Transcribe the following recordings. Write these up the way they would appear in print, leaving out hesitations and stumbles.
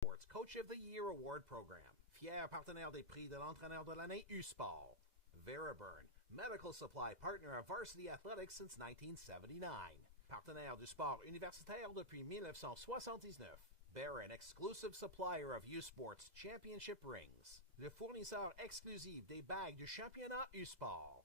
Sports Coach of the Year Award Program. Fier partenaire des prix de l'entraîneur de l'année U-Sport. Veriburn, medical supply partner of Varsity Athletics since 1979. Partenaire du sport universitaire depuis 1979. Bear an exclusive supplier of U-Sports Championship rings. Le fournisseur exclusif des bagues du championnat U-Sport.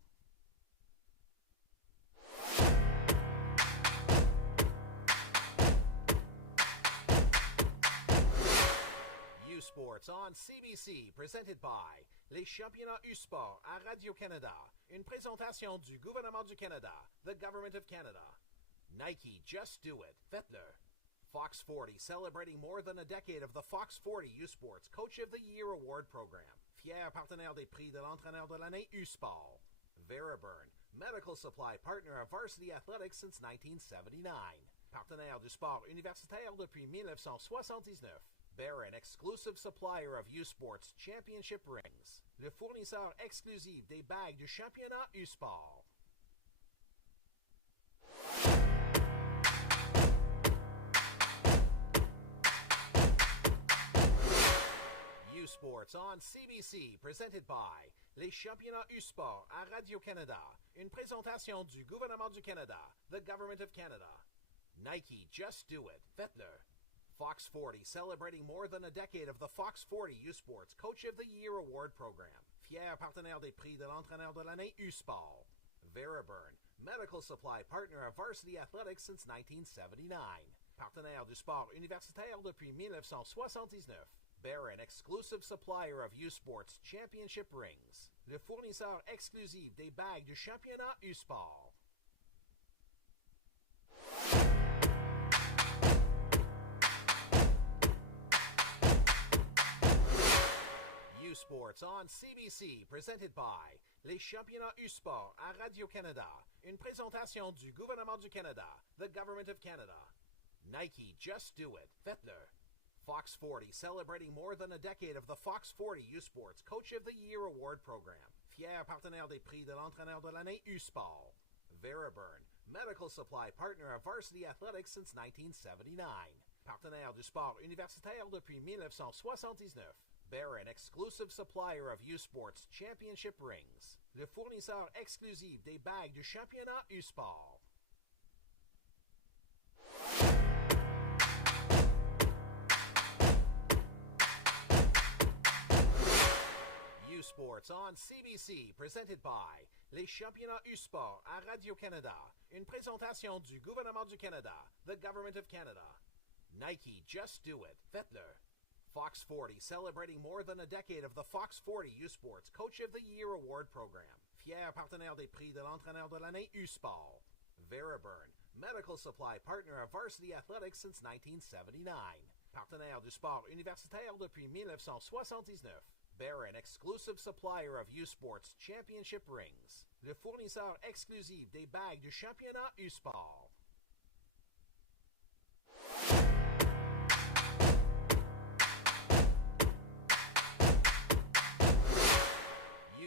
U-Sports on CBC, presented by les championnats U-Sport à Radio-Canada. Une présentation du gouvernement du Canada, the Government of Canada. Nike, just do it. Faites-le. Fox 40, celebrating more than a decade of the Fox 40 U-Sports Coach of the Year Award Program. Fier partenaire des prix de l'entraîneur de l'année U-Sport. Veriburn, medical supply partner of Varsity Athletics since 1979. Partenaire du sport universitaire depuis 1979. Bear an exclusive supplier of U-Sports Championship rings. Le fournisseur exclusif des bagues du championnat U-Sport. U-Sports on CBC, presented by les championnats U-Sport à Radio-Canada. Une présentation du gouvernement du Canada, the Government of Canada. Nike, just do it. Faites-le. Fox 40, celebrating more than a decade of the Fox 40 U-Sports Coach of the Year Award Program. Fier partenaire des prix de l'entraîneur de l'année U-Sport. Veriburn, medical supply partner of Varsity Athletics since 1979. Partenaire du sport universitaire depuis 1979. Bear an exclusive supplier of U-Sports Championship rings. Le fournisseur exclusif des bagues du championnat U-Sport. U-Sports on CBC, presented by les championnats U-Sport à Radio-Canada. Une présentation du gouvernement du Canada, the Government of Canada. Nike, just do it. Faites-le. Fox 40, celebrating more than a decade of the Fox 40 U-Sports Coach of the Year Award Program. Fier partenaire des prix de l'entraîneur de l'année U-Sport. Veriburn, medical supply partner of Varsity Athletics since 1979. Partenaire du sport universitaire depuis 1979. Bear an exclusive supplier of U-Sports Championship rings. Le fournisseur exclusif des bagues du championnat U-Sport. U-Sports on CBC, presented by les championnats U-Sport à Radio-Canada. Une présentation du gouvernement du Canada, the Government of Canada. Nike, just do it. Faites-le. Fox 40, celebrating more than a decade of the Fox 40 U-Sports Coach of the Year Award Program. Fier partenaire des prix de l'entraîneur de l'année U-Sport. Veriburn, medical supply partner of Varsity Athletics since 1979. Partenaire du sport universitaire depuis 1979. Bear an exclusive supplier of U-Sports Championship rings. Le fournisseur exclusif des bagues du championnat U-Sport.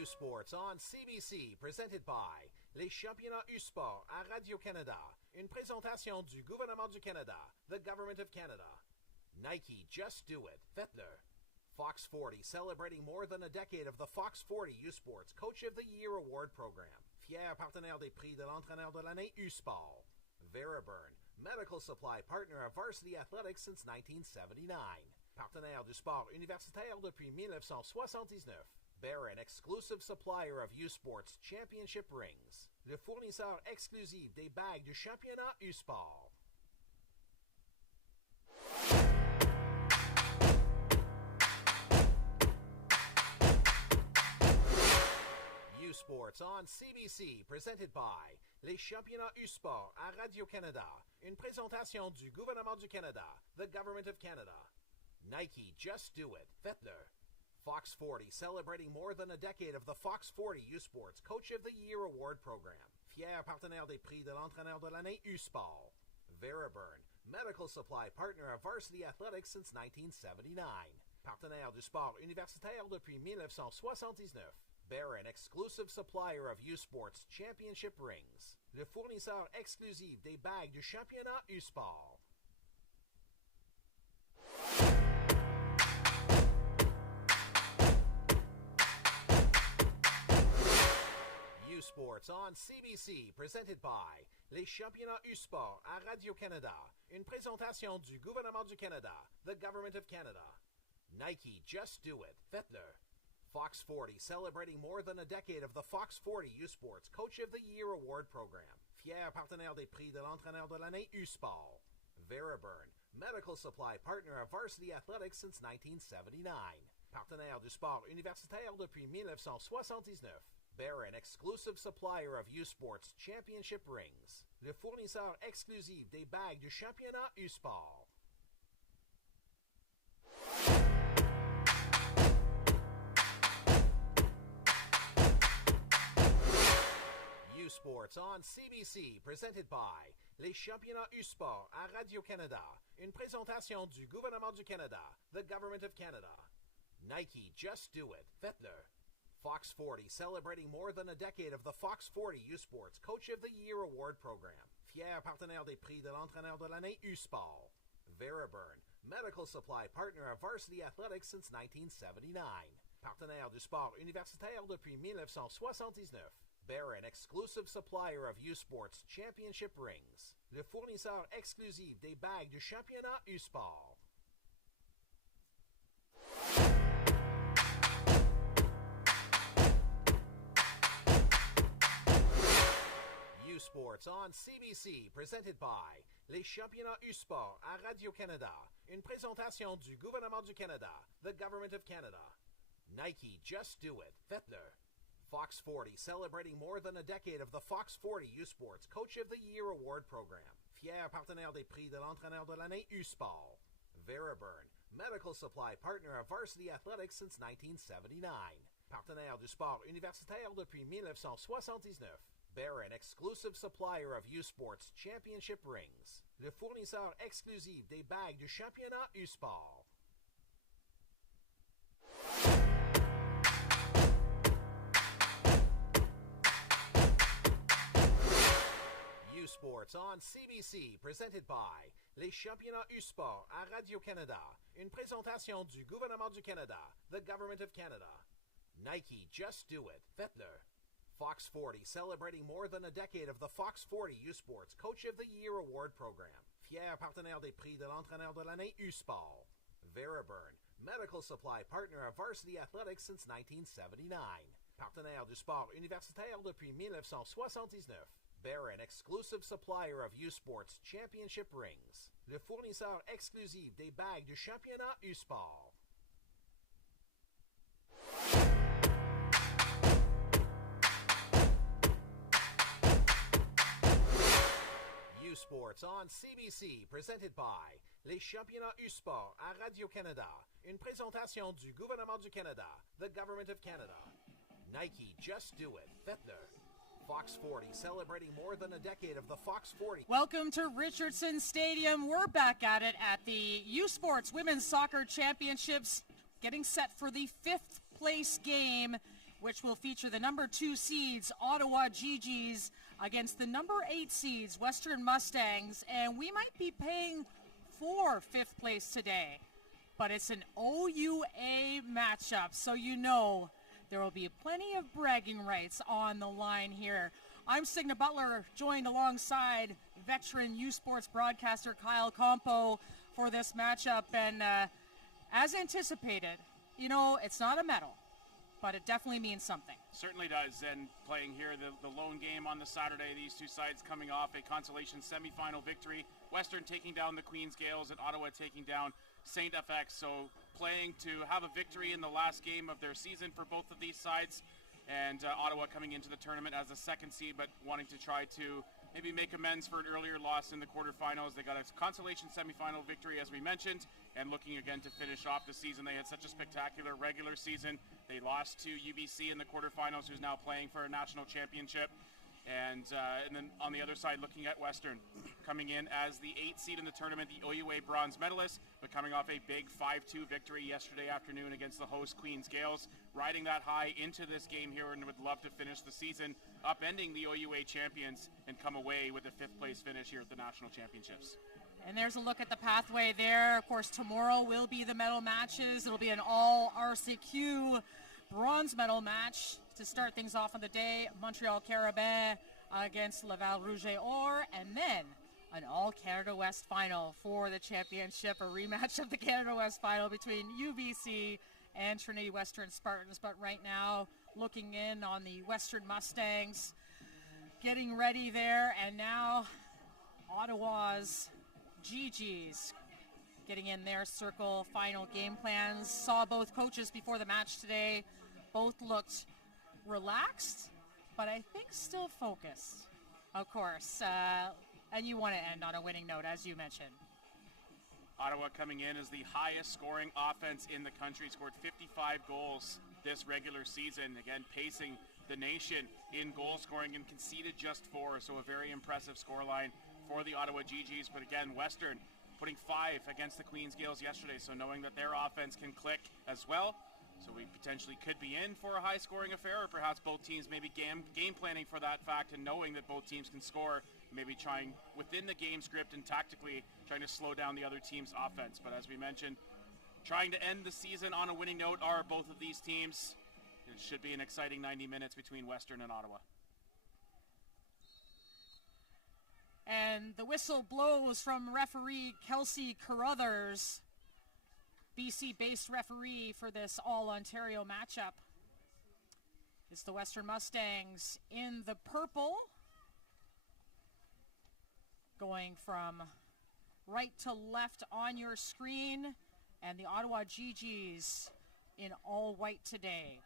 U-Sports on CBC, presented by les championnats U-Sport à Radio-Canada. Une présentation du gouvernement du Canada, the Government of Canada. Nike, just do it. Faites-le. Fox 40, celebrating more than a decade of the Fox 40 U-Sports Coach of the Year Award Program. Fier partenaire des prix de l'entraîneur de l'année U-Sport. Veriburn, medical supply partner of Varsity Athletics since 1979. Partenaire du sport universitaire depuis 1979. Bear an exclusive supplier of U-Sports Championship rings. Le fournisseur exclusif des bagues du championnat U-Sport. U-Sports on CBC, presented by les championnats U-Sport à Radio-Canada. Une présentation du gouvernement du Canada, the Government of Canada. Nike, just do it. Faites-le. Fox 40, celebrating more than a decade of the Fox 40 U-Sports Coach of the Year Award Program. Fier partenaire des prix de l'entraîneur de l'année U-Sport. Veriburn, medical supply partner of Varsity Athletics since 1979. Partenaire du sport universitaire depuis 1979. Bear an exclusive supplier of U-Sports Championship rings. Le fournisseur exclusif des bagues du championnat U-Sport. U-Sports on CBC, presented by les championnats U-Sport à Radio-Canada. Une présentation du gouvernement du Canada, the Government of Canada. Nike, just do it. Faites-le. Fox 40, celebrating more than a decade of the Fox 40 U-Sports Coach of the Year Award Program. Fier partenaire des prix de l'entraîneur de l'année U-Sport. Veriburn, medical supply partner of Varsity Athletics since 1979. Partenaire du sport universitaire depuis 1979. Barron, exclusive supplier of U-Sports Championship rings. Le fournisseur exclusif des bagues du championnat U-Sport. U-Sports on CBC, presented by les championnats U-Sport à Radio-Canada. Une présentation du gouvernement du Canada, the Government of Canada. Nike, just do it. Faites-le. Fox 40, celebrating more than a decade of the Fox 40 U-Sports Coach of the Year Award Program. Fier partenaire des prix de l'entraîneur de l'année U-Sport. Veriburn, medical supply partner of Varsity Athletics since 1979. Partenaire du sport universitaire depuis 1979. Barron, exclusive supplier of U-Sports Championship rings. Le fournisseur exclusif des bagues du championnat U-Sport. U-Sports on CBC, presented by les championnats U-Sport à Radio-Canada. Une présentation du gouvernement du Canada, the Government of Canada. Nike, just do it. Faites-le. Fox 40, celebrating more than a decade of the Fox 40 U-Sports Coach of the Year Award Program. Fier partenaire des prix de l'entraîneur de l'année U-Sport. Veriburn, medical supply partner of Varsity Athletics since 1979. Partenaire du sport universitaire depuis 1979. Barron, exclusive supplier of U-Sports Championship rings. Le fournisseur exclusif des bagues du championnat U-Sport. U-Sports on CBC, presented by les championnats U-Sport à Radio-Canada. Une présentation du gouvernement du Canada, the Government of Canada. Nike, just do it. Faites-le. Fox 40, celebrating more than a decade of the Fox 40 U-Sports Coach of the Year Award Program. Fier partenaire des prix de l'entraîneur de l'année U-Sport. Veriburn, medical supply partner of Varsity Athletics since 1979. Partenaire du sport universitaire depuis 1979. Barron, exclusive supplier of U-Sports Championship rings. Le fournisseur exclusif des bagues du championnat U-Sport. U-Sports on CBC, presented by les championnats U-Sport à Radio-Canada. Une présentation du gouvernement du Canada, the Government of Canada. Nike, just do it. Faites-le. Fox 40, celebrating more than a decade of the Fox 40. Welcome to Richardson Stadium. We're back at it at the U-Sports Women's Soccer Championships, getting set for the 5th place game, which will feature the number 2 seeds, Ottawa GGs, against the number 8 seeds, Western Mustangs, and we might be paying for 5th place today. But it's an OUA matchup, so you know there will be plenty of bragging rights on the line here. I'm Signa Butler, joined alongside veteran U-Sports broadcaster Kyle Compo for this matchup. And as anticipated, you know, it's not a medal, but it definitely means something. Certainly does. And playing here, the lone game on the Saturday, these two sides coming off a consolation semifinal victory. Western taking down the Queen's Gales and Ottawa taking down St. FX. So playing to have a victory in the last game of their season for both of these sides. And Ottawa coming into the tournament as a second seed, but wanting to try to maybe make amends for an earlier loss in the quarterfinals. They got a consolation semifinal victory, as we mentioned, and looking again to finish off the season. They had such a spectacular regular season. They lost to UBC in the quarterfinals, who's now playing for a national championship. And then on the other side, looking at Western, coming in as the 8th seed in the tournament, the OUA bronze medalist, but coming off a big 5-2 victory yesterday afternoon against the host Queen's Gales, riding that high into this game here, and would love to finish the season upending the OUA champions and come away with a 5th place finish here at the national championships. And there's a look at the pathway there. Of course, tomorrow will be the medal matches. It'll be an all RCQ bronze medal match to start things off on the day. Montreal Carabin against Laval Rouge et Or, and then an all-Canada West final for the championship, a rematch of the Canada West final between UBC and Trinity Western Spartans. But right now, looking in on the Western Mustangs, getting ready there, and now Ottawa's GGs getting in their circle final game plans. Saw both coaches before the match today. Both looked relaxed, but I think still focused, of course. And you want to end on a winning note, as you mentioned. Ottawa coming in as the highest scoring offense in the country, scored 55 goals this regular season, again pacing the nation in goal scoring, and conceded just 4, so a very impressive scoreline for the Ottawa GGs. But again, Western putting 5 against the Queens Gales yesterday, so knowing that their offense can click as well, so we potentially could be in for a high scoring affair, or perhaps both teams maybe game planning for that fact and knowing that both teams can score, maybe trying within the game script and tactically trying to slow down the other team's offense. But as we mentioned, trying to end the season on a winning note are both of these teams. It should be an exciting 90 minutes between Western and Ottawa. And the whistle blows from referee Kelsey Carruthers, BC-based referee for this all-Ontario matchup. It's the Western Mustangs in the purple, going from right to left on your screen, and the Ottawa GGs in all white today.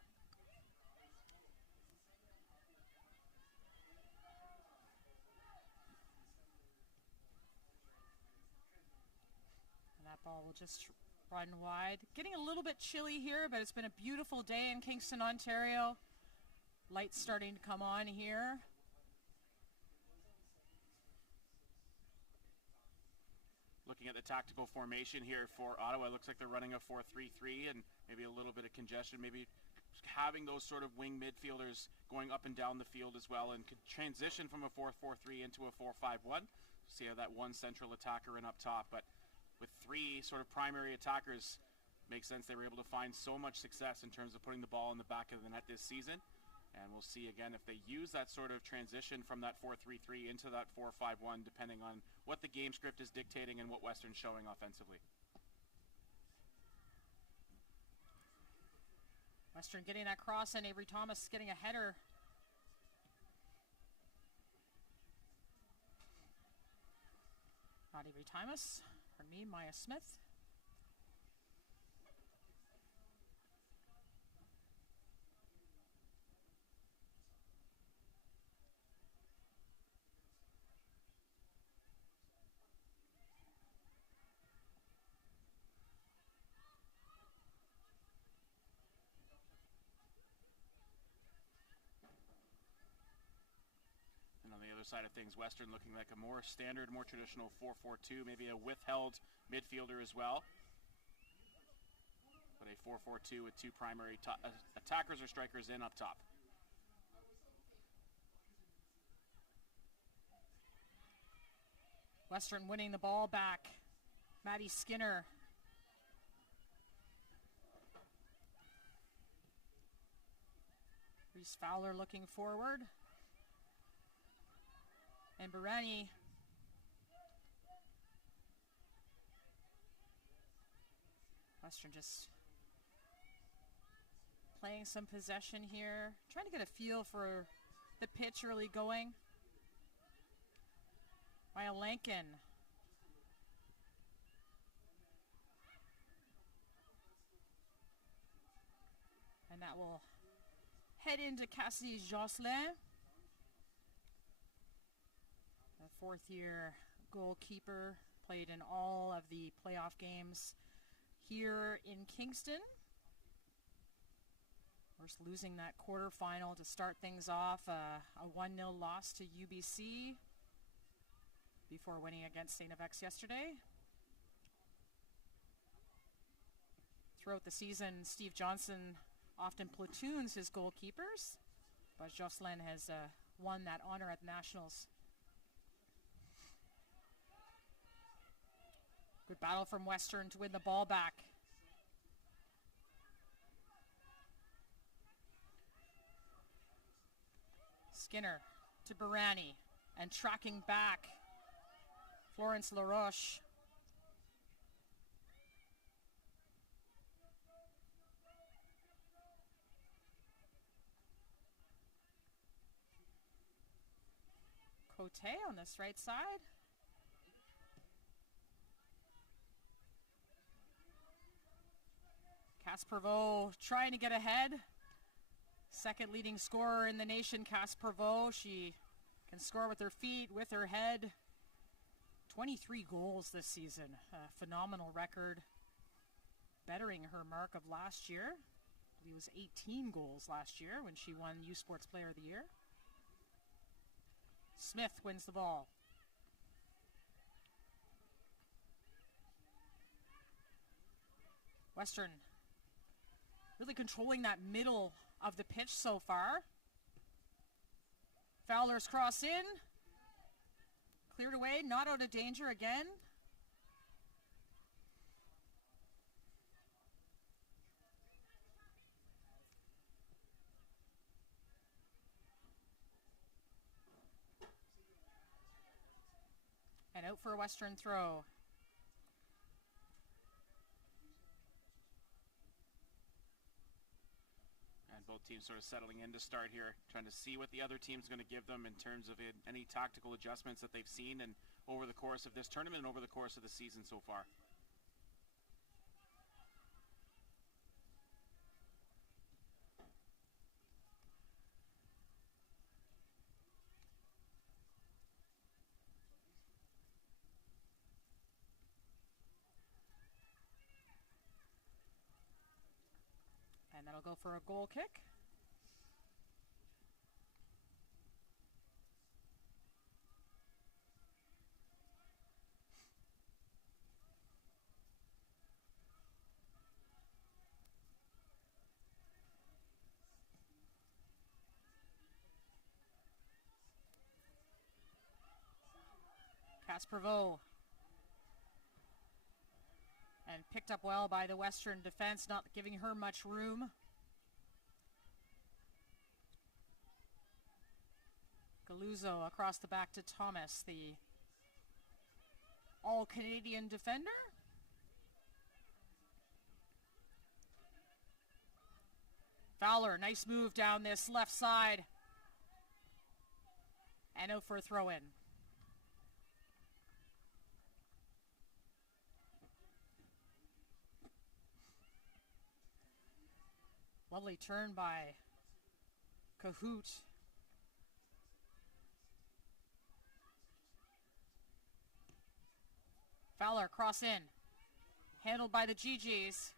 And that ball will just run wide. Getting a little bit chilly here, but it's been a beautiful day in Kingston, Ontario. Lights starting to come on here. Looking at the tactical formation here for Ottawa, it looks like they're running a 4-3-3 and maybe a little bit of congestion, maybe having those sort of wing midfielders going up and down the field as well, and could transition from a 4-4-3 into a 4-5-1. See how that one central attacker in up top, but with 3 sort of primary attackers, makes sense they were able to find so much success in terms of putting the ball in the back of the net this season. And we'll see again if they use that sort of transition from that 4-3-3 into that 4-5-1, depending on what the game script is dictating and what Western's showing offensively. Western getting that cross, and Avery Thomas getting a header. Not Avery Thomas, pardon me, Maya Smith. Side of things, Western looking like a more standard, more traditional 4-4-2, maybe a withheld midfielder as well, but a 4-4-2 with 2 primary attackers or strikers in up top. Western winning the ball back. Maddie Skinner. Reese Fowler looking forward. And Barani Western just playing some possession here, trying to get a feel for the pitch early going. Maya Lankin. And that will head into Cassidy Jocelyn. A 4th-year goalkeeper, played in all of the playoff games here in Kingston. Of course, losing that quarterfinal to start things off, a 1-0 loss to UBC before winning against St. FX yesterday. Throughout the season, Steve Johnson often platoons his goalkeepers, but Jocelyn has won that honor at the Nationals. Good battle from Western to win the ball back. Skinner to Barani, and tracking back Florence LaRoche. Cote on this right side. Casperveau trying to get ahead. Second leading scorer in the nation, Casperveau. She can score with her feet, with her head. 23 goals this season. A phenomenal record. Bettering her mark of last year. I believe it was 18 goals last year when she won U Sports Player of the Year. Smith wins the ball. Western really controlling that middle of the pitch so far. Fowler's cross in. Cleared away, not out of danger again. And out for a Western throw. And both teams sort of settling in to start here, trying to see what the other team's going to give them in terms of any tactical adjustments that they've seen and over the course of this tournament and over the course of the season so far. And that'll go for a goal kick. Casperveau. And picked up well by the Western defense, not giving her much room. Galuzzo across the back to Thomas, the all-Canadian defender. Fowler, nice move down this left side. And out for a throw-in. Lovely turn by Cahoot. Fowler, cross in. Handled by the GGs.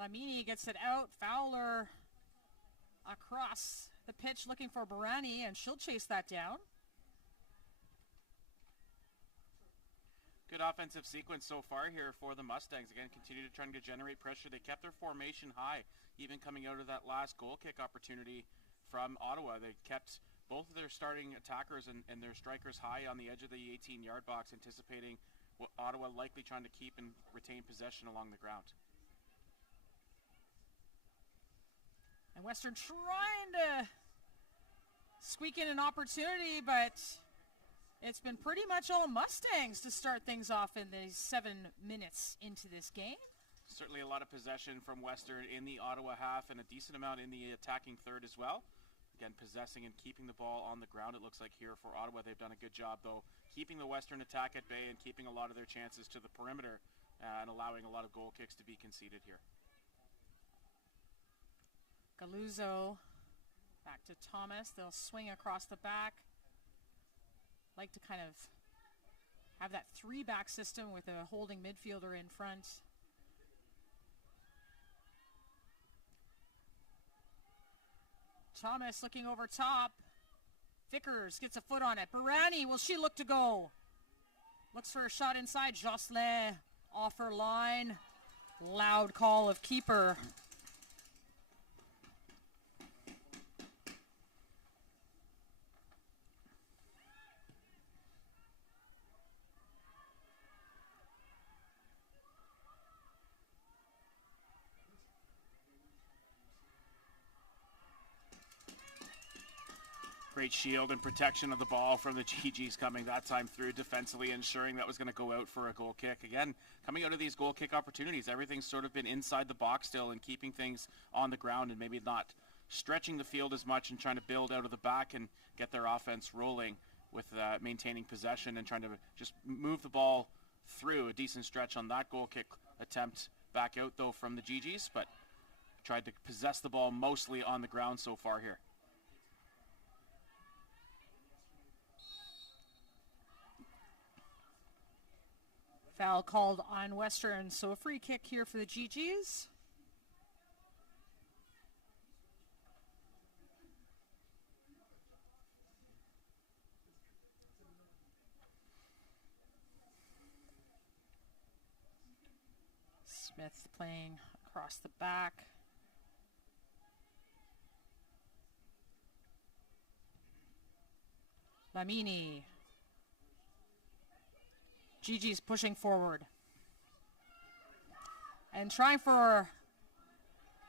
Lamini gets it out. Fowler across the pitch looking for Barani, and she'll chase that down. Good offensive sequence so far here for the Mustangs. Again, continue to try to generate pressure. They kept their formation high, even coming out of that last goal kick opportunity from Ottawa. They kept both of their starting attackers and their strikers high on the edge of the 18-yard box, anticipating what Ottawa likely trying to keep and retain possession along the ground. And Western trying to squeak in an opportunity, but it's been pretty much all Mustangs to start things off in the 7 minutes into this game. Certainly a lot of possession from Western in the Ottawa half and a decent amount in the attacking third as well. Again, possessing and keeping the ball on the ground, it looks like here for Ottawa. They've done a good job, though, keeping the Western attack at bay and keeping a lot of their chances to the perimeter and allowing a lot of goal kicks to be conceded here. Galuzzo back to Thomas. They'll swing across the back. Like to kind of have that 3-back system with a holding midfielder in front. Thomas looking over top. Vickers gets a foot on it. Barani, will she look to go? Looks for a shot inside. Jocelyn off her line. Loud call of keeper. Great shield and protection of the ball from the GGs coming that time through defensively, ensuring that was going to go out for a goal kick. Again, coming out of these goal kick opportunities, everything's sort of been inside the box still and keeping things on the ground and maybe not stretching the field as much and trying to build out of the back and get their offense rolling with maintaining possession and trying to just move the ball through. A decent stretch on that goal kick attempt back out though from the GGs, but tried to possess the ball mostly on the ground so far here. Foul called on Western, so a free kick here for the GGs. Smith playing across the back. Lamini. Gigi's pushing forward. And trying for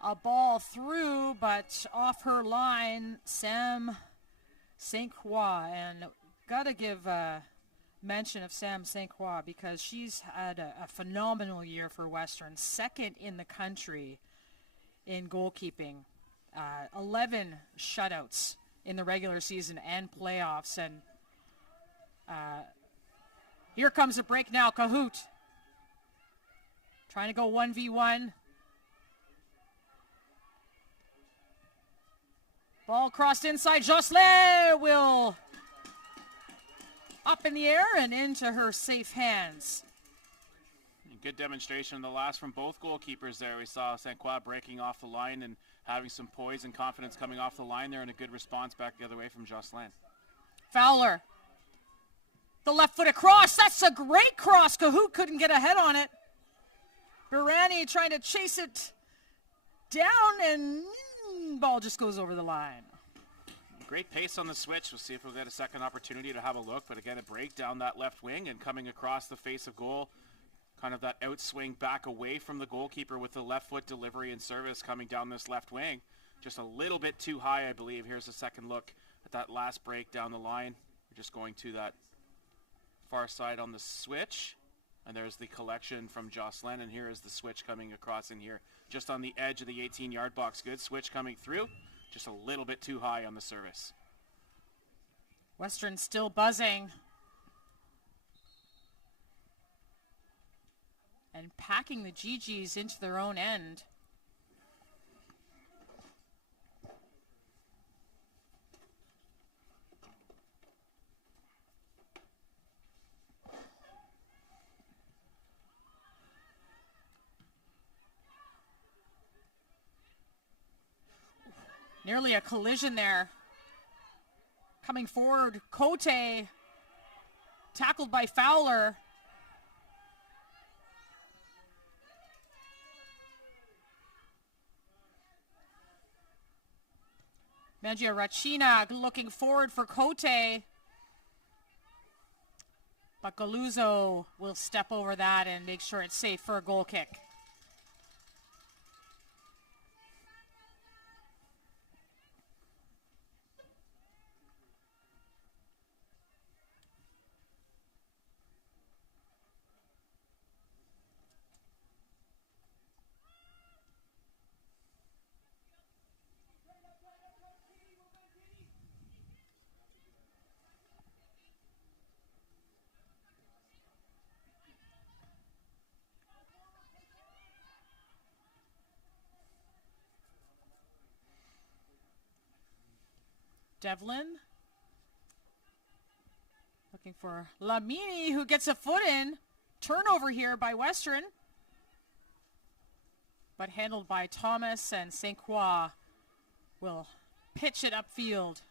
a ball through, but off her line, Sam St. Croix. And got to give mention of Sam St. Croix because she's had a phenomenal year for Western. Second in the country in goalkeeping. 11 shutouts in the regular season and playoffs. And here comes a break now. Cahoot trying to go 1v1. Ball crossed inside. Jocelyn will up in the air and into her safe hands. Good demonstration. The last from both goalkeepers there. We saw St. Croix breaking off the line and having some poise and confidence coming off the line there, and a good response back the other way from Jocelyn. Fowler. The left foot across. That's a great cross. Cahoot couldn't get a head on it. Birani trying to chase it down, and ball just goes over the line. Great pace on the switch. We'll see if we'll get a second opportunity to have a look. But again, a break down that left wing and coming across the face of goal. Kind of that outswing back away from the goalkeeper with the left foot delivery and service coming down this left wing. Just a little bit too high, I believe. Here's a second look at that last break down the line. We're just going to that far side on the switch. And there's the collection from Jocelyn. And here is the switch coming across in here. Just on the edge of the 18-yard box. Good switch coming through. Just a little bit too high on the service. Western still buzzing. And packing the GGs into their own end. Nearly a collision there. Coming forward, Cote tackled by Fowler. Mangia Racina looking forward for Cote. But Galuzzo will step over that and make sure it's safe for a goal kick. Devlin looking for Lamini, who gets a foot in. Turnover here by Western, but handled by Thomas, and St. Croix will pitch it upfield.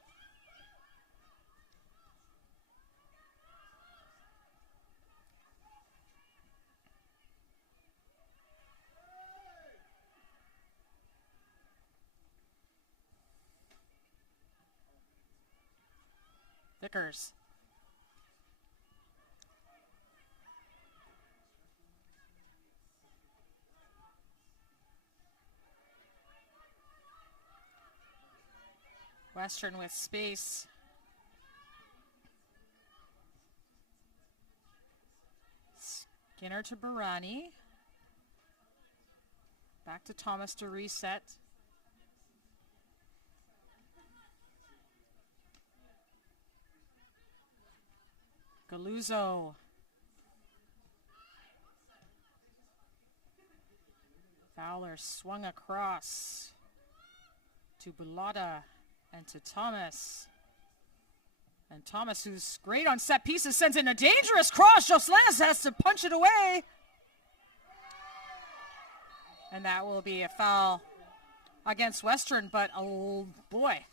Vickers. Western with space. Skinner to Barani. Back to Thomas to reset. Galuzzo. Fowler swung across to Bellotta and to Thomas. And Thomas, who's great on set pieces, sends in a dangerous cross. Jocelyn has to punch it away. And that will be a foul against Western. But, oh boy,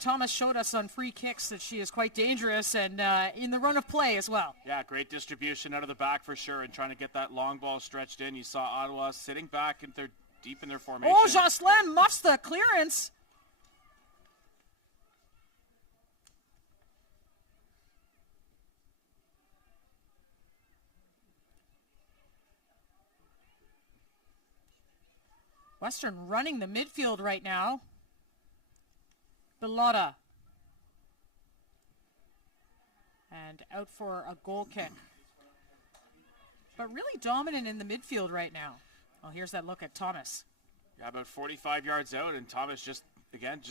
Thomas showed us on free kicks that she is quite dangerous and in the run of play as well. Yeah, great distribution out of the back for sure and trying to get that long ball stretched in. You saw Ottawa sitting back and they're deep in their formation. Oh, Jocelyn muffs the clearance. Western running the midfield right now. Bellotta. And out for a goal kick. But really dominant in the midfield right now. Oh, here's that look at Thomas. Yeah, about 45 yards out, and Thomas just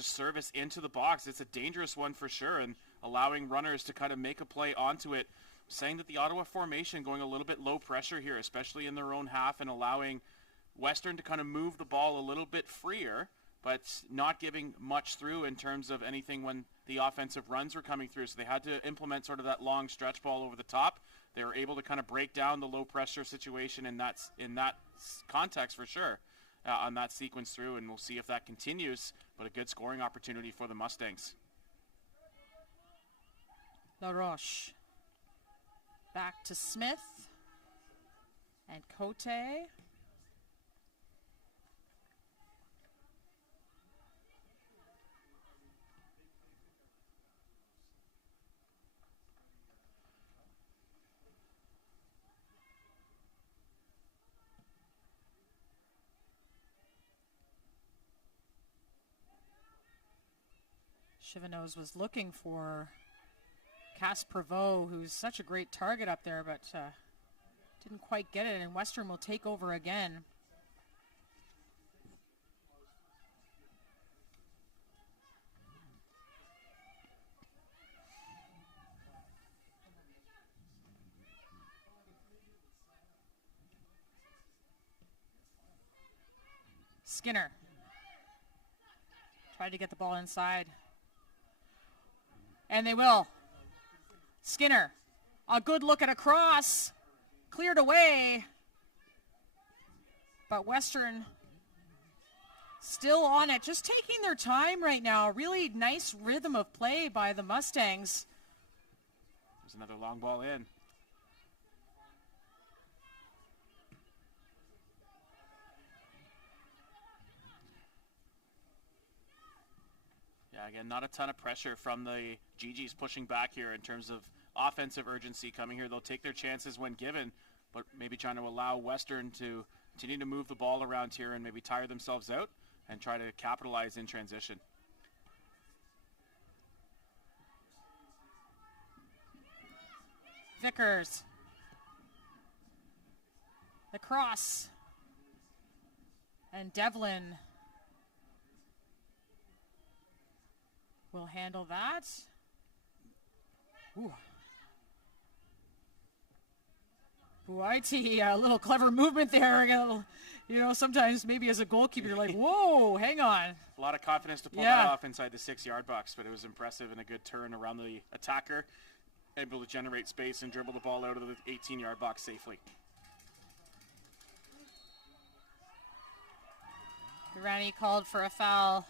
service into the box. It's a dangerous one for sure, and allowing runners to kind of make a play onto it. Saying that the Ottawa formation going a little bit low pressure here, especially in their own half, and allowing Western to kind of move the ball a little bit freer, but not giving much through in terms of anything when the offensive runs were coming through. So they had to implement sort of that long stretch ball over the top. They were able to kind of break down the low pressure situation in that context for sure on that sequence through, and we'll see if that continues, but a good scoring opportunity for the Mustangs. LaRoche. Back to Smith and Cote. Chivanos was looking for Cass Prevost, who's such a great target up there, but didn't quite get it, and Western will take over again. Skinner tried to get the ball inside. And they will. Skinner, a good look at a cross, cleared away. But Western still on it, just taking their time right now. Really nice rhythm of play by the Mustangs. There's another long ball in. Yeah, again, not a ton of pressure from the GGs pushing back here in terms of offensive urgency coming here. They'll take their chances when given, but maybe trying to allow Western to continue to move the ball around here and maybe tire themselves out and try to capitalize in transition. Vickers. The cross. And Devlin will handle that. Ooh. Buaiti, a little clever movement there. You know, sometimes maybe as a goalkeeper, you're like, whoa, hang on. A lot of confidence to pull that off inside the 6-yard box, but it was impressive and a good turn around the attacker, able to generate space and dribble the ball out of the 18-yard box safely. Durrani called for a foul.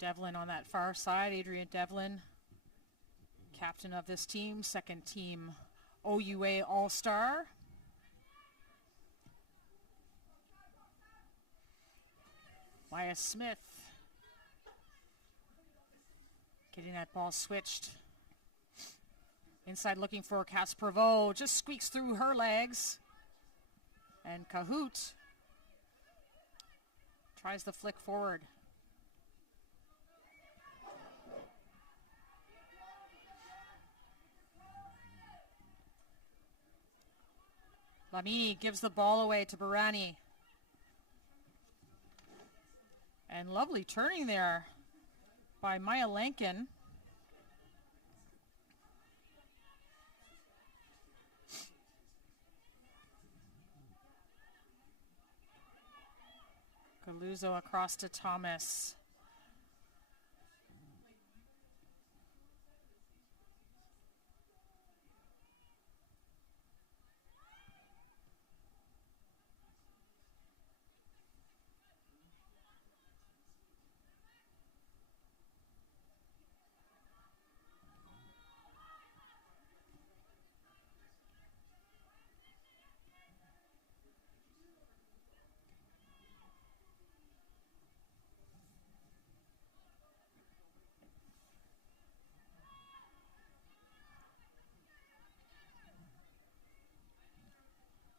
Devlin on that far side, Adrian Devlin, captain of this team, second team OUA All-Star. Maya Smith getting that ball switched. Inside looking for Cass Prevost, just squeaks through her legs. And Cahoot tries the flick forward. Lamini gives the ball away to Barani. And lovely turning there by Maya Lankin. Galuzzo across to Thomas.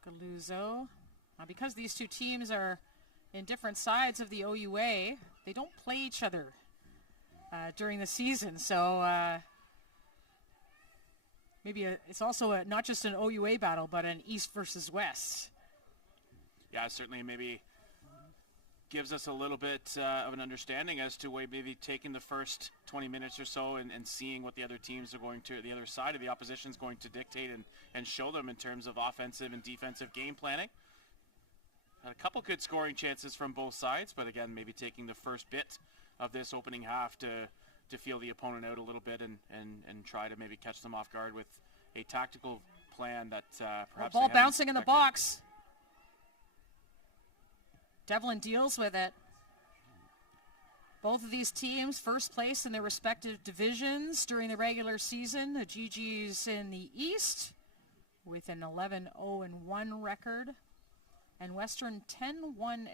Galuzzo. Because these two teams are in different sides of the OUA, they don't play each other during the season. So maybe it's also not just an OUA battle, but an East versus West. Yeah, certainly maybe gives us a little bit of an understanding as to maybe taking the first 20 minutes or so and seeing what the other teams are going to, the other side of the opposition is going to dictate and show them in terms of offensive and defensive game planning. Had a couple good scoring chances from both sides, but again, maybe taking the first bit of this opening half to feel the opponent out a little bit and try to maybe catch them off guard with a tactical plan that perhaps ball bouncing in the box. Devlin deals with it. Both of these teams first place in their respective divisions during the regular season. The GG's in the East with an 11-0-1 record, and Western 10-1-1.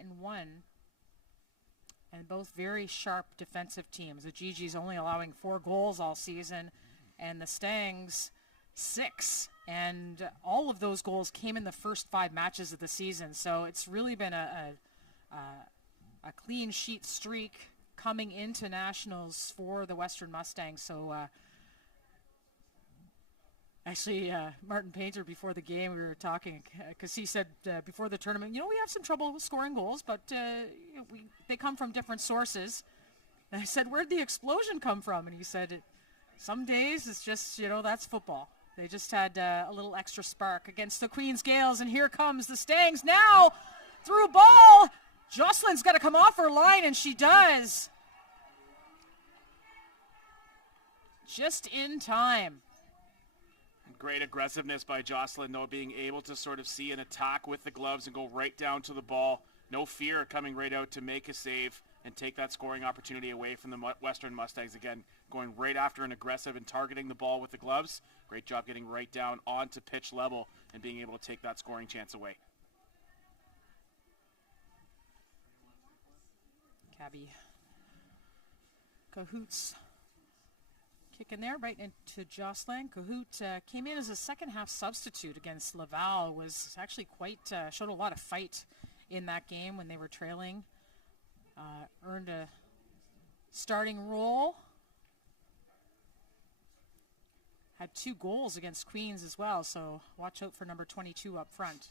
And both very sharp defensive teams. The GG's only allowing 4 goals all season, and the Stangs 6. And all of those goals came in the first 5 matches of the season. So it's really been a clean sheet streak coming into nationals for the Western Mustangs. So actually, Martin Painter, before the game, we were talking because he said before the tournament, we have some trouble with scoring goals, but they come from different sources. And I said, where'd the explosion come from? And he said, some days it's just, that's football. They just had a little extra spark against the Queens Gales, and here comes the Stangs now through ball. Jocelyn's got to come off her line, and she does. Just in time. Great aggressiveness by Jocelyn, though, being able to sort of see an attack with the gloves and go right down to the ball. No fear coming right out to make a save and take that scoring opportunity away from the Western Mustangs. Again, going right after an aggressive and targeting the ball with the gloves. Great job getting right down onto pitch level and being able to take that scoring chance away. Cabby Cahoots kicking there right into Jocelyn. Cahoot came in as a second half substitute against Laval. Was actually showed a lot of fight in that game when they were trailing. Earned a starting role. Had 2 goals against Queens as well, so watch out for number 22 up front.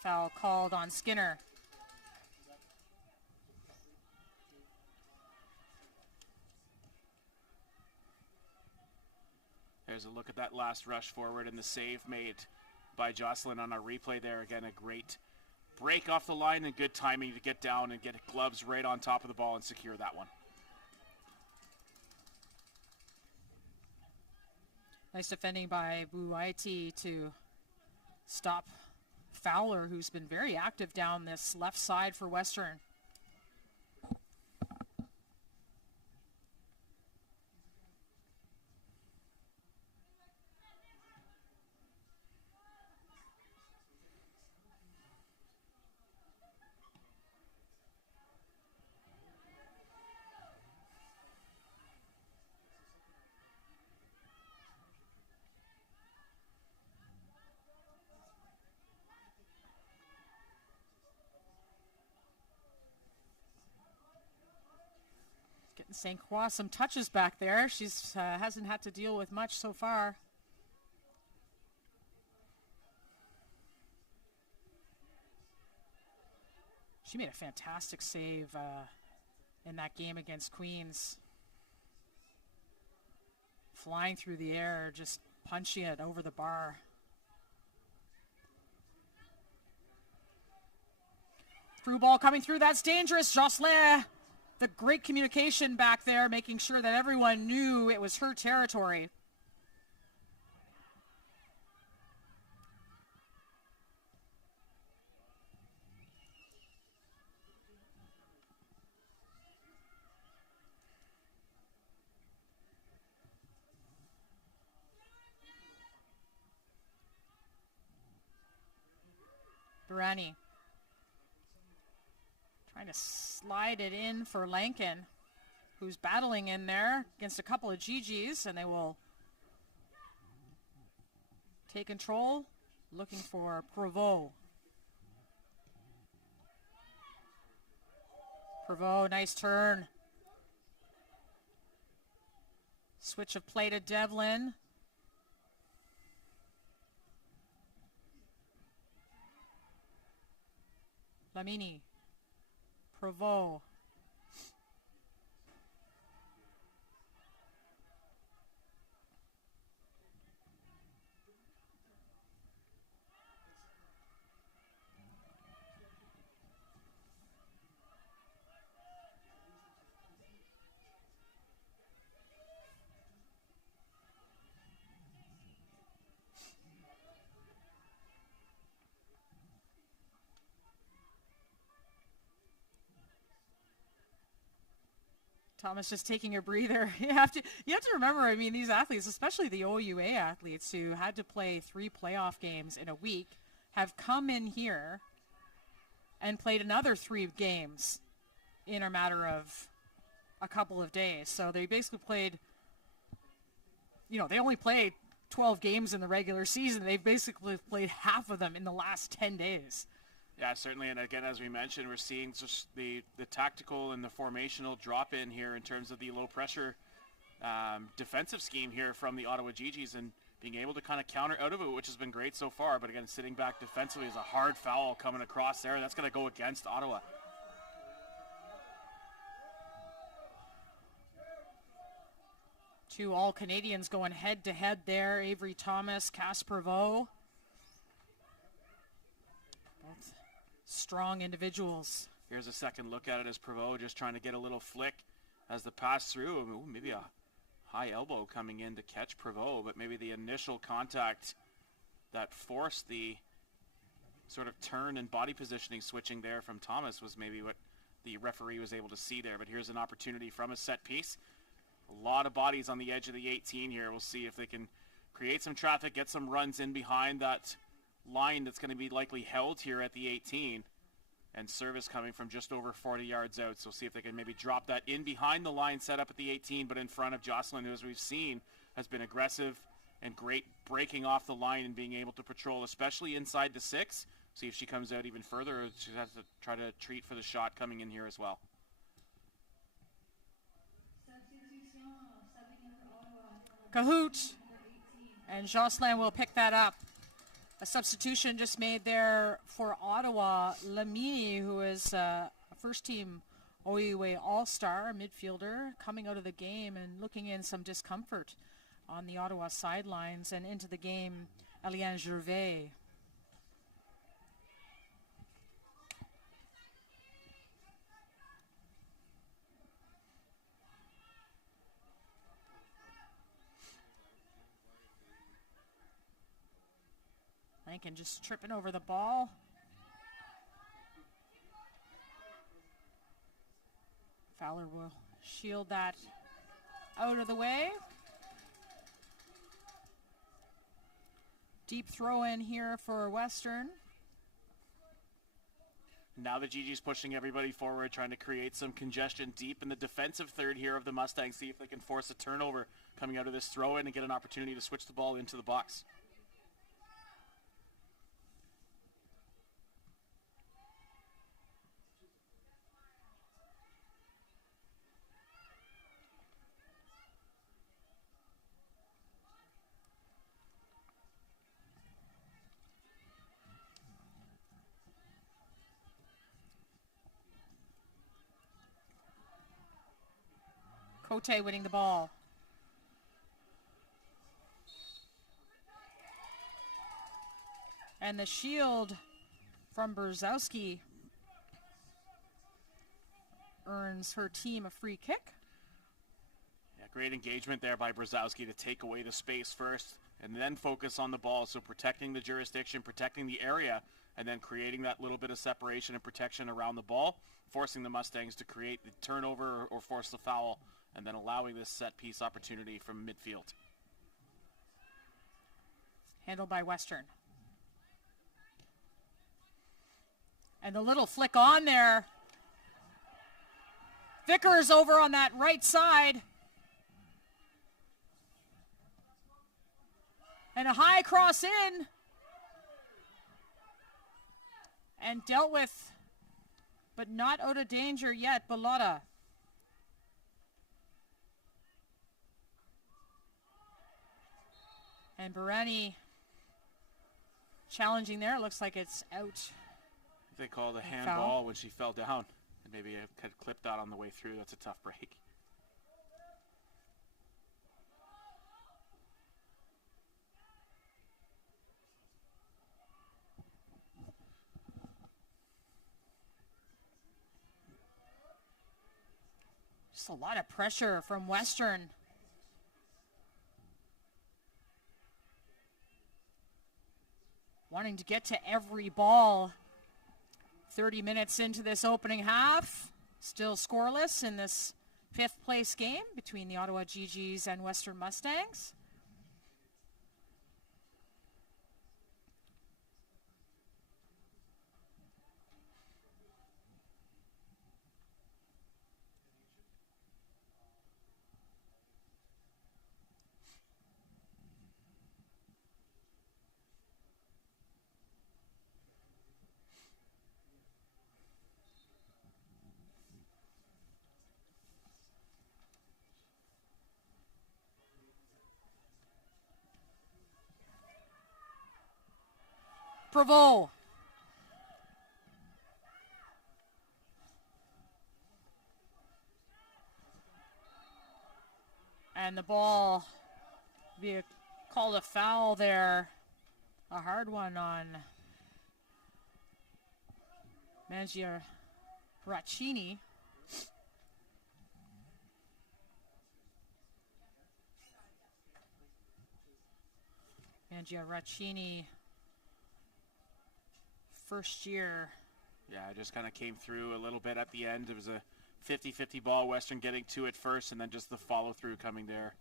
Foul called on Skinner. There's a look at that last rush forward and the save made by Jocelyn on our replay there. Again, a great break off the line and good timing to get down and get gloves right on top of the ball and secure that one. Nice defending by Buaiti to stop Fowler, who's been very active down this left side for Western. St. Croix some touches back there. She's hasn't had to deal with much so far. She made a fantastic save in that game against Queens. Flying through the air, just punching it over the bar. Through ball coming through, that's dangerous. Jocelyn, the great communication back there, making sure that everyone knew it was her territory. Barani trying to slide it in for Lankin, who's battling in there against a couple of GGs, and they will take control, looking for Prevost. Prevost, nice turn. Switch of play to Devlin. Lamini, Prevost. Thomas just taking a breather. You have to remember, I mean, these athletes, especially the OUA athletes who had to play 3 playoff games in a week, have come in here and played another 3 games in a matter of a couple of days. So they basically played, they only played 12 games in the regular season. They've basically played half of them in the last 10 days. Yeah, certainly, and again, as we mentioned, we're seeing just the tactical and the formational drop-in here in terms of the low-pressure defensive scheme here from the Ottawa GGs, and being able to kind of counter out of it, which has been great so far. But again, sitting back defensively is a hard foul coming across there. That's going to go against Ottawa. Two All-Canadians going head-to-head there. Avery Thomas, Cass Prevost. Both strong individuals. Here's a second look at it as Prevost just trying to get a little flick as the pass through. Ooh, maybe a high elbow coming in to catch Prevost, but maybe the initial contact that forced the sort of turn and body positioning switching there from Thomas was maybe what the referee was able to see there. But here's an opportunity from a set piece. A lot of bodies on the edge of the 18 here. We'll see if they can create some traffic, get some runs in behind that line that's going to be likely held here at the 18, and service coming from just over 40 yards out. So see if they can maybe drop that in behind the line set up at the 18, but in front of Jocelyn, who, as we've seen, has been aggressive and great breaking off the line and being able to patrol, especially inside the 6. See if she comes out even further, or she has to try to treat for the shot coming in here as well. Cahoot, and Jocelyn will pick that up. A substitution just made there for Ottawa. Lamini, who is a first-team OUA All-Star midfielder, coming out of the game and looking in some discomfort on the Ottawa sidelines. And into the game, Eliane Gervais. Lankin just tripping over the ball. Fowler will shield that out of the way. Deep throw in here for Western. Now the GG's pushing everybody forward, trying to create some congestion deep in the defensive third here of the Mustangs. See if they can force a turnover coming out of this throw in and get an opportunity to switch the ball into the box. Cote winning the ball. And the shield from Brzezowski earns her team a free kick. Yeah, great engagement there by Brzezowski to take away the space first and then focus on the ball. So protecting the jurisdiction, protecting the area, and then creating that little bit of separation and protection around the ball, forcing the Mustangs to create the turnover or force the foul, and then allowing this set piece opportunity from midfield. Handled by Western. And the little flick on there. Vickers over on that right side. And a high cross in. And dealt with, but not out of danger yet, Bellotta. And Barani challenging there. Looks like it's out. They called a handball when she fell down. And maybe it had clipped out on the way through. That's a tough break. Just a lot of pressure from Western. Wanting to get to every ball. 30 minutes into this opening half. Still scoreless in this 5th place game between the Ottawa GGs and Western Mustangs. Prevost. And the ball be called a foul there. A hard one on Mangia Raccini. Mangia Raccini, first year. Yeah, it just kind of came through a little bit at the end. It was a 50-50 ball, Western getting to it first, and then just the follow-through coming there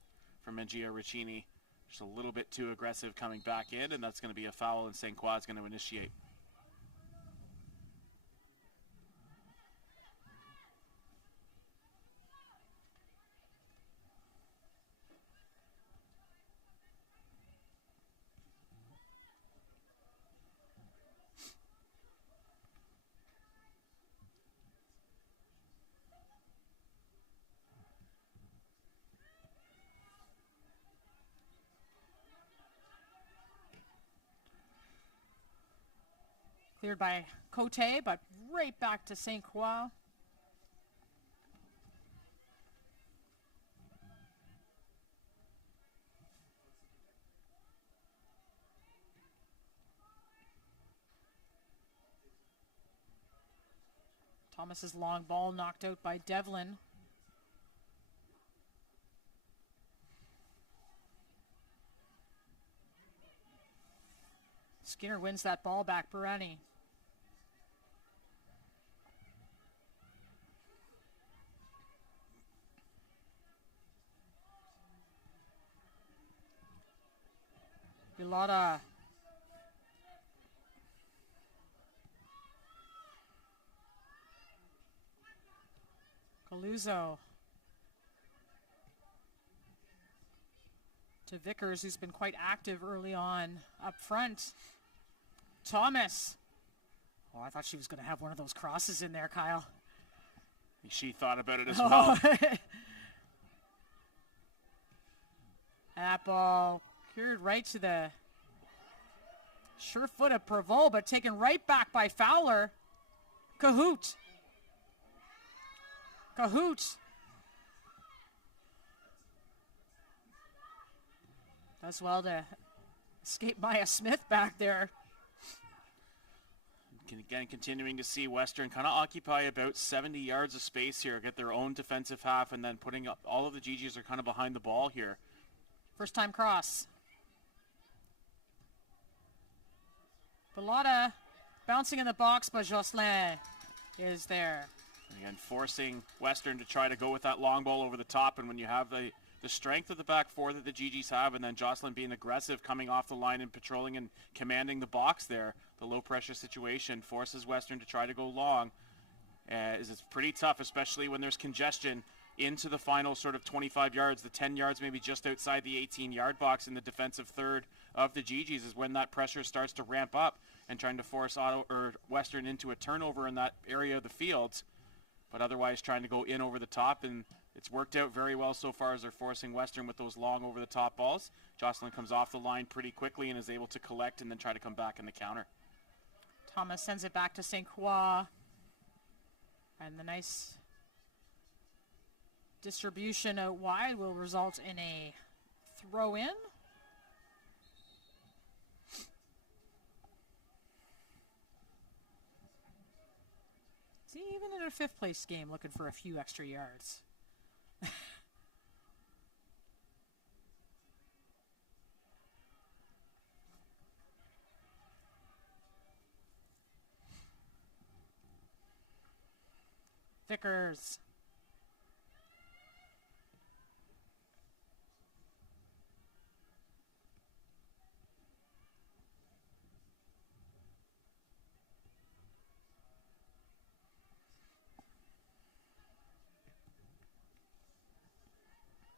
from Mangia Raccini. Just a little bit too aggressive coming back in, and that's going to be a foul, and St. Croix is going to initiate. Cleared by Cote, but right back to St. Croix. Thomas's long ball knocked out by Devlin. Skinner wins that ball back. Barani. Bellotta. Galuzzo. To Vickers, who's been quite active early on up front. Thomas. Oh, I thought she was going to have one of those crosses in there, Kyle. She thought about it as well. That ball cured right to the sure foot of Prevost, but taken right back by Fowler. Cahoot. Does well to escape Maya Smith back there. Again, continuing to see Western kind of occupy about 70 yards of space here, get their own defensive half, and then putting up all of the GGs are kind of behind the ball here. First time cross. Bellotta bouncing in the box, but Jocelyn is there. Again, forcing Western to try to go with that long ball over the top, and when you have the strength of the back four that the GGs have, and then Jocelyn being aggressive, coming off the line and patrolling and commanding the box there, the low-pressure situation forces Western to try to go long. It's pretty tough, especially when there's congestion into the final sort of 25 yards, the 10 yards maybe just outside the 18-yard box in the defensive third of the GGs is when that pressure starts to ramp up and trying to force Western into a turnover in that area of the field, but otherwise trying to go in over the top, and it's worked out very well so far as they're forcing Western with those long over-the-top balls. Jocelyn comes off the line pretty quickly and is able to collect and then try to come back in the counter. Thomas sends it back to St. Croix. And the nice distribution out wide will result in a throw-in. See, even in a fifth-place game, looking for a few extra yards. Vickers.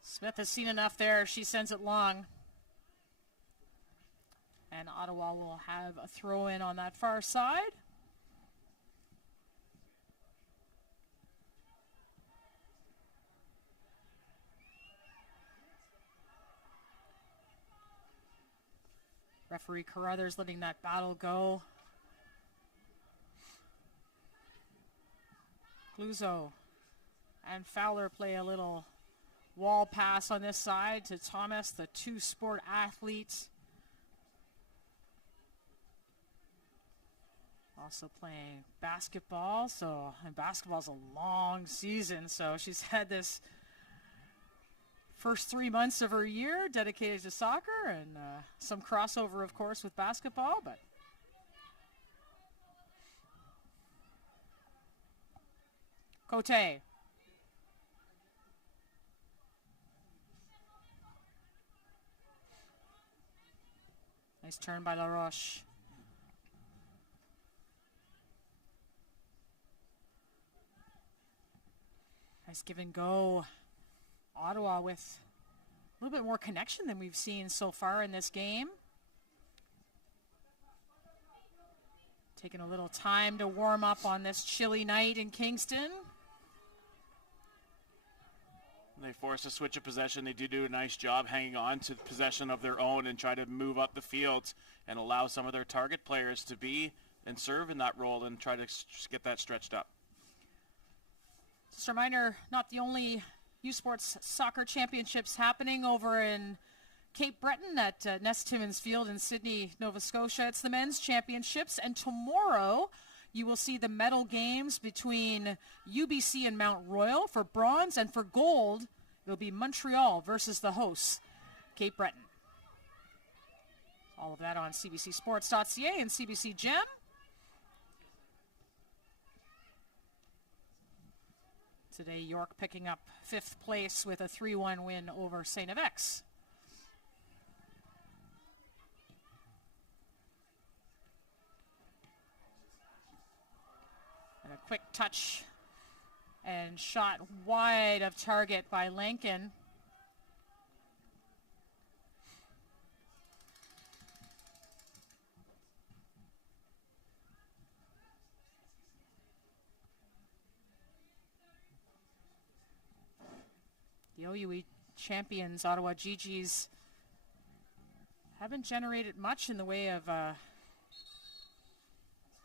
Smith has seen enough there. She sends it long. And Ottawa will have a throw-in on that far side. Referee Carruthers letting that battle go. Cluzo and Fowler play a little wall pass on this side to Thomas, the two-sport athlete. Also playing basketball, and basketball's a long season, so she's had this first 3 months of her year dedicated to soccer and some crossover, of course, with basketball, but Cote. Nice turn by LaRoche. Nice give and go. Ottawa with a little bit more connection than we've seen so far in this game. Taking a little time to warm up on this chilly night in Kingston. They force a switch of possession. They do a nice job hanging on to possession of their own and try to move up the field and allow some of their target players to be and serve in that role and try to get that stretched up. Just a reminder, not the only U Sports Soccer Championships happening over in Cape Breton at Nest Timmins Field in Sydney, Nova Scotia. It's the men's championships, and tomorrow you will see the medal games between UBC and Mount Royal. For bronze, and for gold, it'll be Montreal versus the hosts, Cape Breton. All of that on cbcsports.ca and CBC Gem. Today, York picking up 5th place with a 3-1 win over St. FX. And a quick touch and shot wide of target by Lankin. The OUE champions, Ottawa GGs, haven't generated much in the way of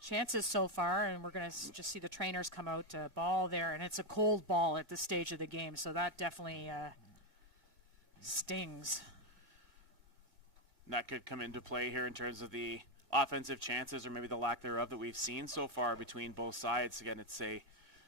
chances so far, and we're going to just see the trainers come out to ball there, and it's a cold ball at this stage of the game, so that definitely stings. that could come into play here in terms of the offensive chances or maybe the lack thereof that we've seen so far between both sides. Again,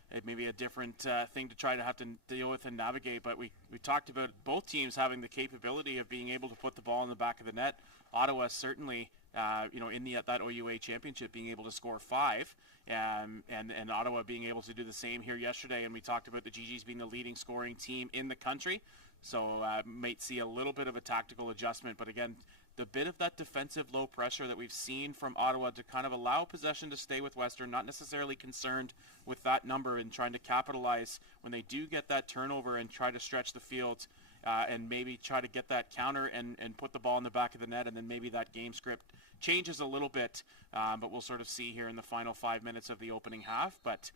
it may be a different thing to try to have to deal with and navigate, but we talked about both teams having the capability of being able to put the ball in the back of the net. Ottawa certainly, in that OUA championship, being able to score 5, and Ottawa being able to do the same here yesterday. And we talked about the GGs being the leading scoring team in the country, so might see a little bit of a tactical adjustment. But again, the bit of that defensive low pressure that we've seen from Ottawa to kind of allow possession to stay with Western, not necessarily concerned with that number and trying to capitalize when they do get that turnover and try to stretch the field and maybe try to get that counter and put the ball in the back of the net, and then maybe that game script changes a little bit, but we'll sort of see here in the final 5 minutes of the opening half. But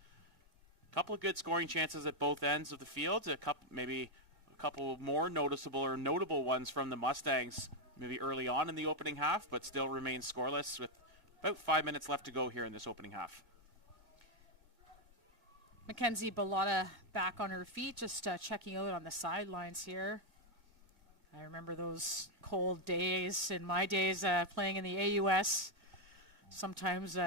a couple of good scoring chances at both ends of the field, maybe a couple more noticeable or notable ones from the Mustangs maybe early on in the opening half, but still remains scoreless with about 5 minutes left to go here in this opening half. Mackenzie Bellotta back on her feet, just checking out on the sidelines here. I remember those cold days in my days playing in the AUS, sometimes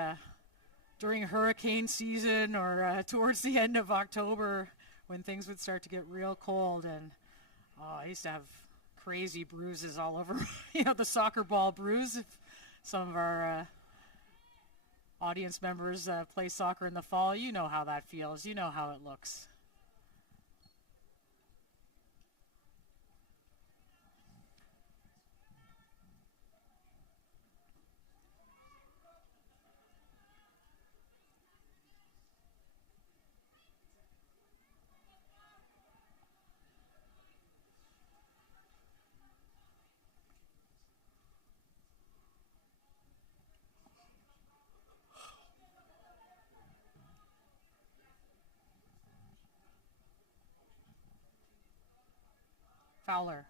during hurricane season or towards the end of October when things would start to get real cold. And I used to have crazy bruises all over, the soccer ball bruise. If some of our audience members play soccer in the fall, you know how that feels. You know how it looks. Fowler,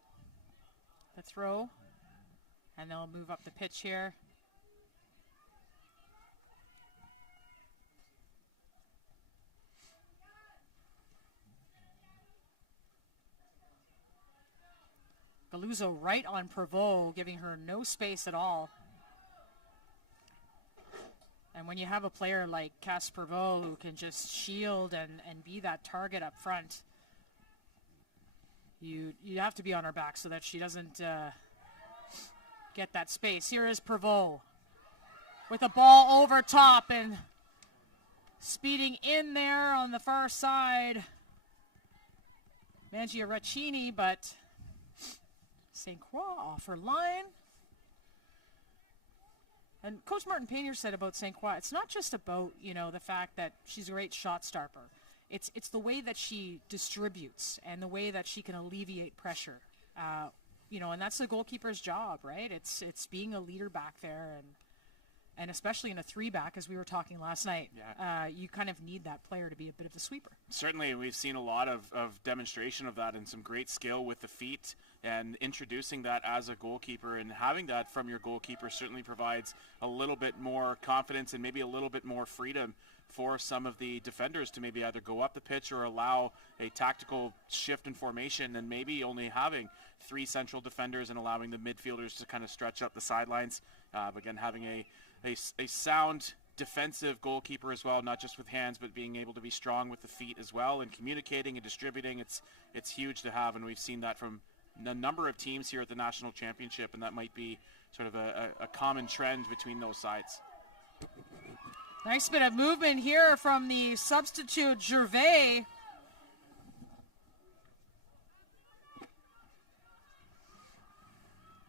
the throw, and they'll move up the pitch here. Galuzzo right on Prevost, giving her no space at all. And when you have a player like Cass Prevost who can just shield and be that target up front, you have to be on her back so that she doesn't get that space. Here is Prevost with a ball over top and speeding in there on the far side. Mangiaracini, but St. Croix off her line. And Coach Martin Paynier said about St. Croix, it's not just about, the fact that she's a great shot stopper. It's the way that she distributes and the way that she can alleviate pressure. And that's the goalkeeper's job, right? It's being a leader back there, and especially in a 3-back, as we were talking last night. Yeah. You kind of need that player to be a bit of the sweeper. Certainly, we've seen a lot of demonstration of that and some great skill with the feet, and introducing that as a goalkeeper and having that from your goalkeeper certainly provides a little bit more confidence and maybe a little bit more freedom for some of the defenders to maybe either go up the pitch or allow a tactical shift in formation, and maybe only having 3 central defenders and allowing the midfielders to kind of stretch up the sidelines. But again, having a sound defensive goalkeeper as well, not just with hands, but being able to be strong with the feet as well and communicating and distributing. It's huge to have, and we've seen that from a number of teams here at the National Championship, and that might be sort of a common trend between those sides. Nice bit of movement here from the substitute Gervais.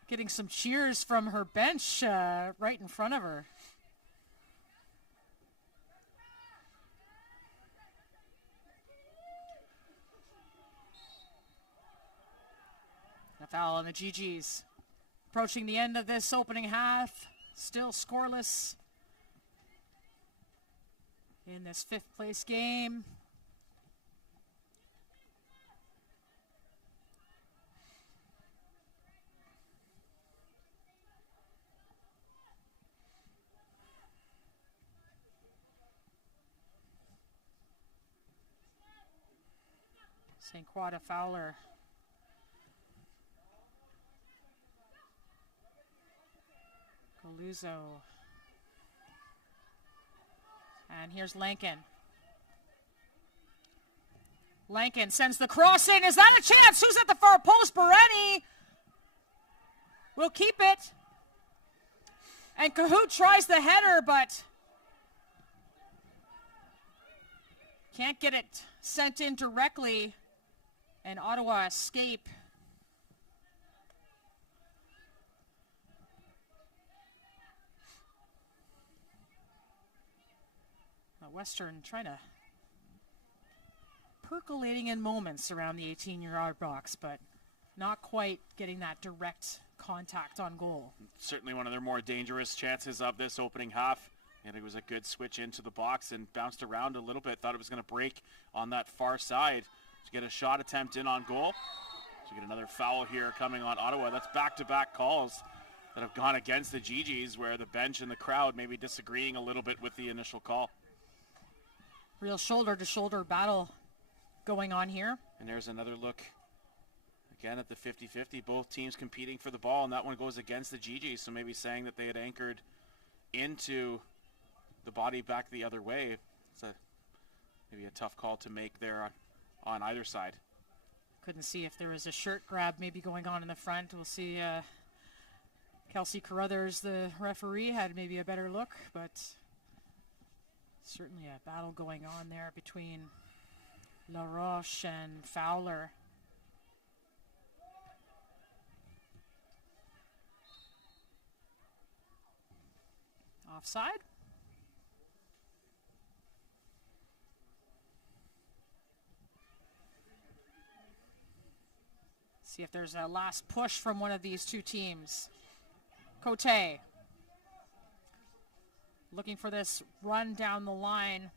Getting some cheers from her bench right in front of her. A foul on the GGs. Approaching the end of this opening half. Still scoreless in this 5th place game. St. Croix to Fowler. Galuzzo. And here's Lankin. Lankin sends the cross in. Is that a chance? Who's at the far post? Bereni will keep it. And Cahoot tries the header, but can't get it sent in directly. And Ottawa escape. Western trying to percolating in moments around the 18-yard box, but not quite getting that direct contact on goal. Certainly one of their more dangerous chances of this opening half. And it was a good switch into the box and bounced around a little bit. Thought it was going to break on that far side to get a shot attempt in on goal. So get another foul here coming on Ottawa. That's back-to-back calls that have gone against the GGs, where the bench and the crowd may be disagreeing a little bit with the initial call. Real shoulder-to-shoulder battle going on here. And there's another look again at the 50-50. Both teams competing for the ball, and that one goes against the GGs. So maybe saying that they had anchored into the body back the other way. It's maybe a tough call to make there on either side. Couldn't see if there was a shirt grab maybe going on in the front. We'll see. Kelsey Carruthers, the referee, had maybe a better look, but certainly a battle going on there between LaRoche and Fowler. Offside. See if there's a last push from one of these two teams. Cote looking for this run down the line.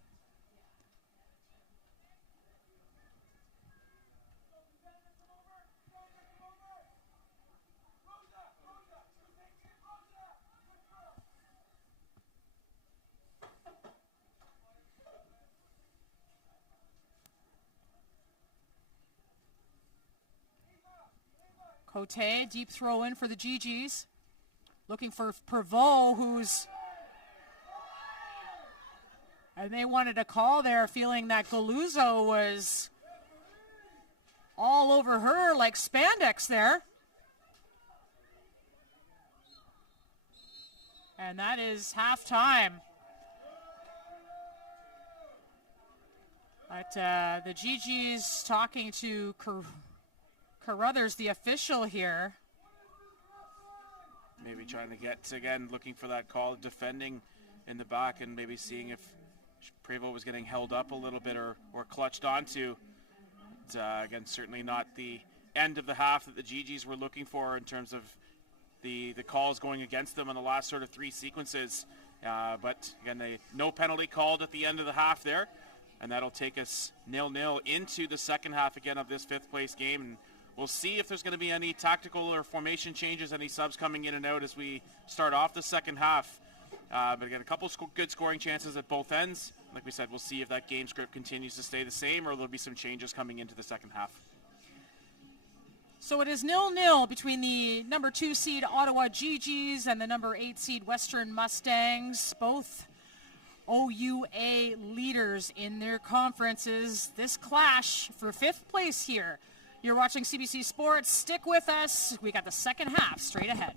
Cote, deep throw in for the GGs. Looking for Pervot, who's... And they wanted a call there, feeling that Galuzzo was all over her like spandex there. And that is halftime. But the GGs talking to Carruthers, the official here. Maybe trying to get, again, looking for that call, defending in the back, and maybe seeing if Prevost was getting held up a little bit or clutched onto. But, again, certainly not the end of the half that the GGs were looking for in terms of the calls going against them in the last sort of three sequences. But, again, no penalty called at the end of the half there, and that'll take us 0-0 into the second half again of this fifth-place game. And we'll see if there's going to be any tactical or formation changes, any subs coming in and out as we start off the second half. But again, a couple good scoring chances at both ends. Like we said, we'll see if that game script continues to stay the same or there'll be some changes coming into the second half. So it is 0-0 between the number 2 seed Ottawa GGs and the number 8 seed Western Mustangs. Both OUA leaders in their conferences. This clash for 5th place here. You're watching CBC Sports. Stick with us. We got the second half straight ahead.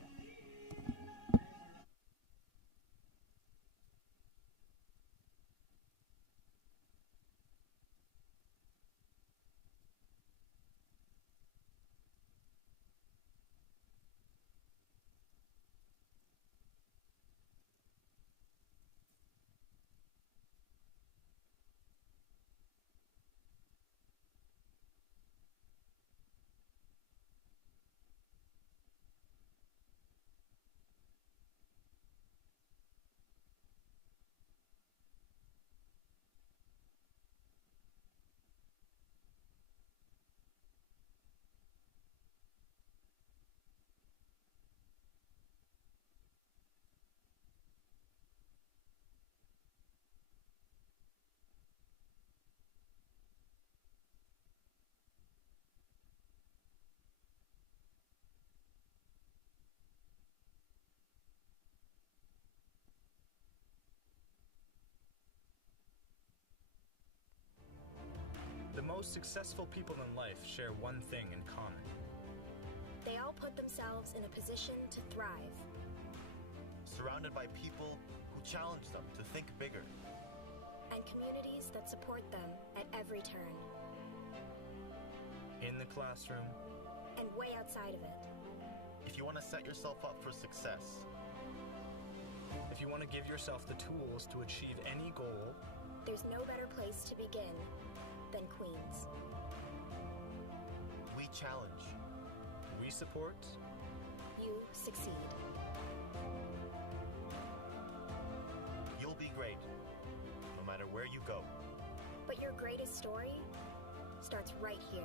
most successful people in life share one thing in common. They all put themselves in a position to thrive. Surrounded by people who challenge them to think bigger. And communities that support them at every turn. In the classroom. And way outside of it. If you want to set yourself up for success. If you want to give yourself the tools to achieve any goal. There's no better place to begin than Queens. We challenge. We support. You succeed. You'll be great, no matter where you go. But your greatest story starts right here.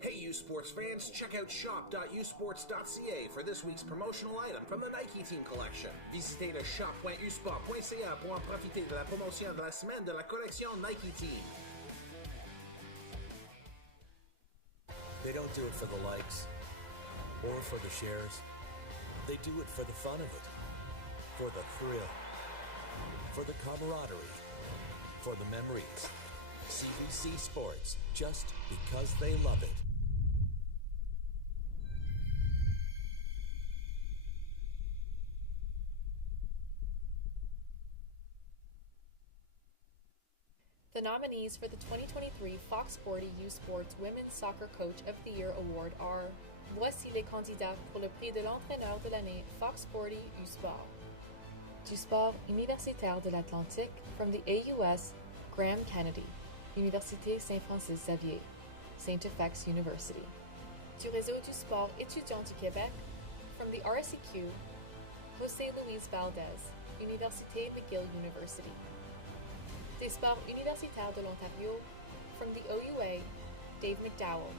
Hey, U Sports fans, check out shop.usports.ca for this week's promotional item from the Nike Team Collection. Visitez le shop.usport.ca pour en profiter de la promotion de la semaine de la collection Nike Team. They don't do it for the likes or for the shares. They do it for the fun of it, for the thrill, for the camaraderie, for the memories. CBC Sports, just because they love it. The nominees for the 2023 Fox Sporty U Sports Women's Soccer Coach of the Year Award are: voici les candidats pour le prix de l'entraîneur de l'année Fox Sporty U Sport. Du sport universitaire de l'Atlantique, from the AUS, Graham Kennedy, Université Saint-Francis-Xavier, St. FX University. Du réseau du sport étudiant du Québec, from the RSEQ, José Luis Valdez, Université McGill University. Des sports universitaires de l'Ontario, from the OUA, Dave McDowell,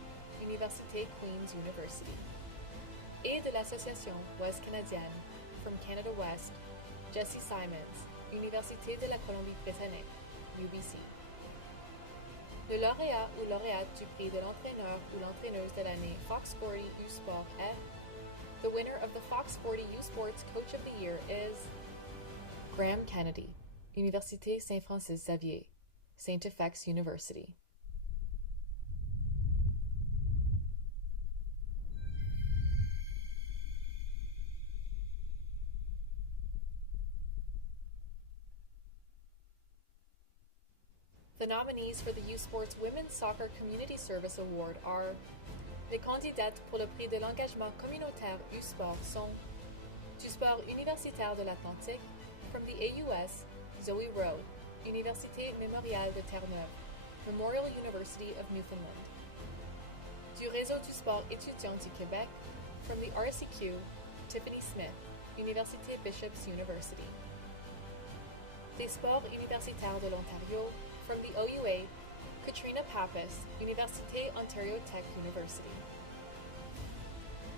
Université Queen's University. Et de l'Association Ouest Canadienne, from Canada West, Jesse Simons, Université de la Colombie-Britannique, UBC. Le lauréat ou lauréate du prix de l'entraîneur ou l'entraîneuse de l'année Fox Sporty U Sport est: the winner of the Fox Sporty U Sports Coach of the Year is Graham Kennedy, Université Saint-Francis-Xavier, St. FX University. The nominees for the U Sports Women's Soccer Community Service Award are: les candidates pour le prix de l'engagement communautaire U Sport sont du sport universitaire de l'Atlantique, from the AUS, Zoe Rowe, Université Mémoriale de Terre-Neuve, Memorial University of Newfoundland. Du réseau du sport étudiant du Québec, from the RCQ, Tiffany Smith, Université Bishop's University. Des sports universitaires de l'Ontario, from the OUA, Katrina Pappas, Université Ontario Tech University.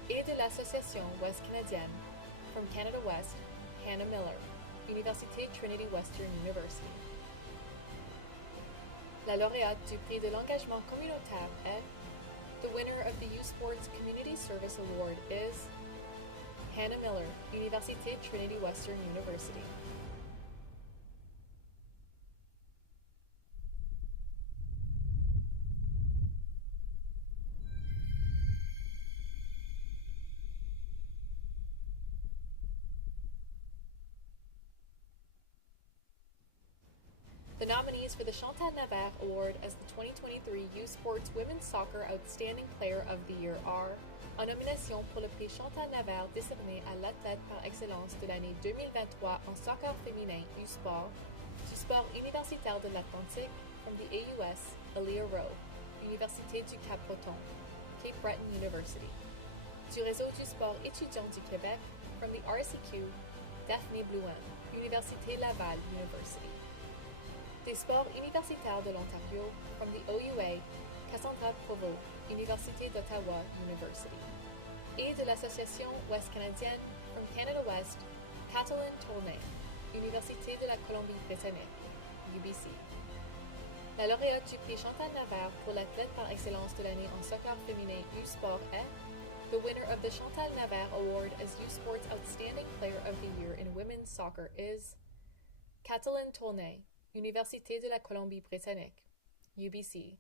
Et de l'Association Ouest Canadienne, from Canada West, Hannah Miller, Université Trinity Western University. La lauréate du prix de l'engagement communautaire est: the winner of the U Sports Community Service Award is Hannah Miller, Université Trinity Western University. The nominees for the Chantal Navarre Award as the 2023 U Sports Women's Soccer Outstanding Player of the Year are, en nomination pour le prix Chantal Navarre décerné à l'athlète par excellence de l'année 2023 en soccer féminin U-Sport, du sport universitaire de l'Atlantique, from the AUS, Aaliyah Rowe, Université du Cap-Breton, Cape Breton University. Du réseau du sport étudiant du Québec, from the RCQ, Daphne Blouin, Université Laval University. Des sports universitaires de l'Ontario, from the OUA, Cassandra Provost, Université d'Ottawa University. Et de l'Association Ouest canadienne, from Canada West, Catalin Tournay, Université de la Colombie-Britannique, UBC. La lauréate du prix Chantal Navarre pour l'athlète par excellence de l'année en soccer féminin U-Sport est the winner of the Chantal Navarre Award as U-Sport's Outstanding Player of the Year in Women's Soccer is Catalin Tournay, Université de la Colombie-Britannique, UBC.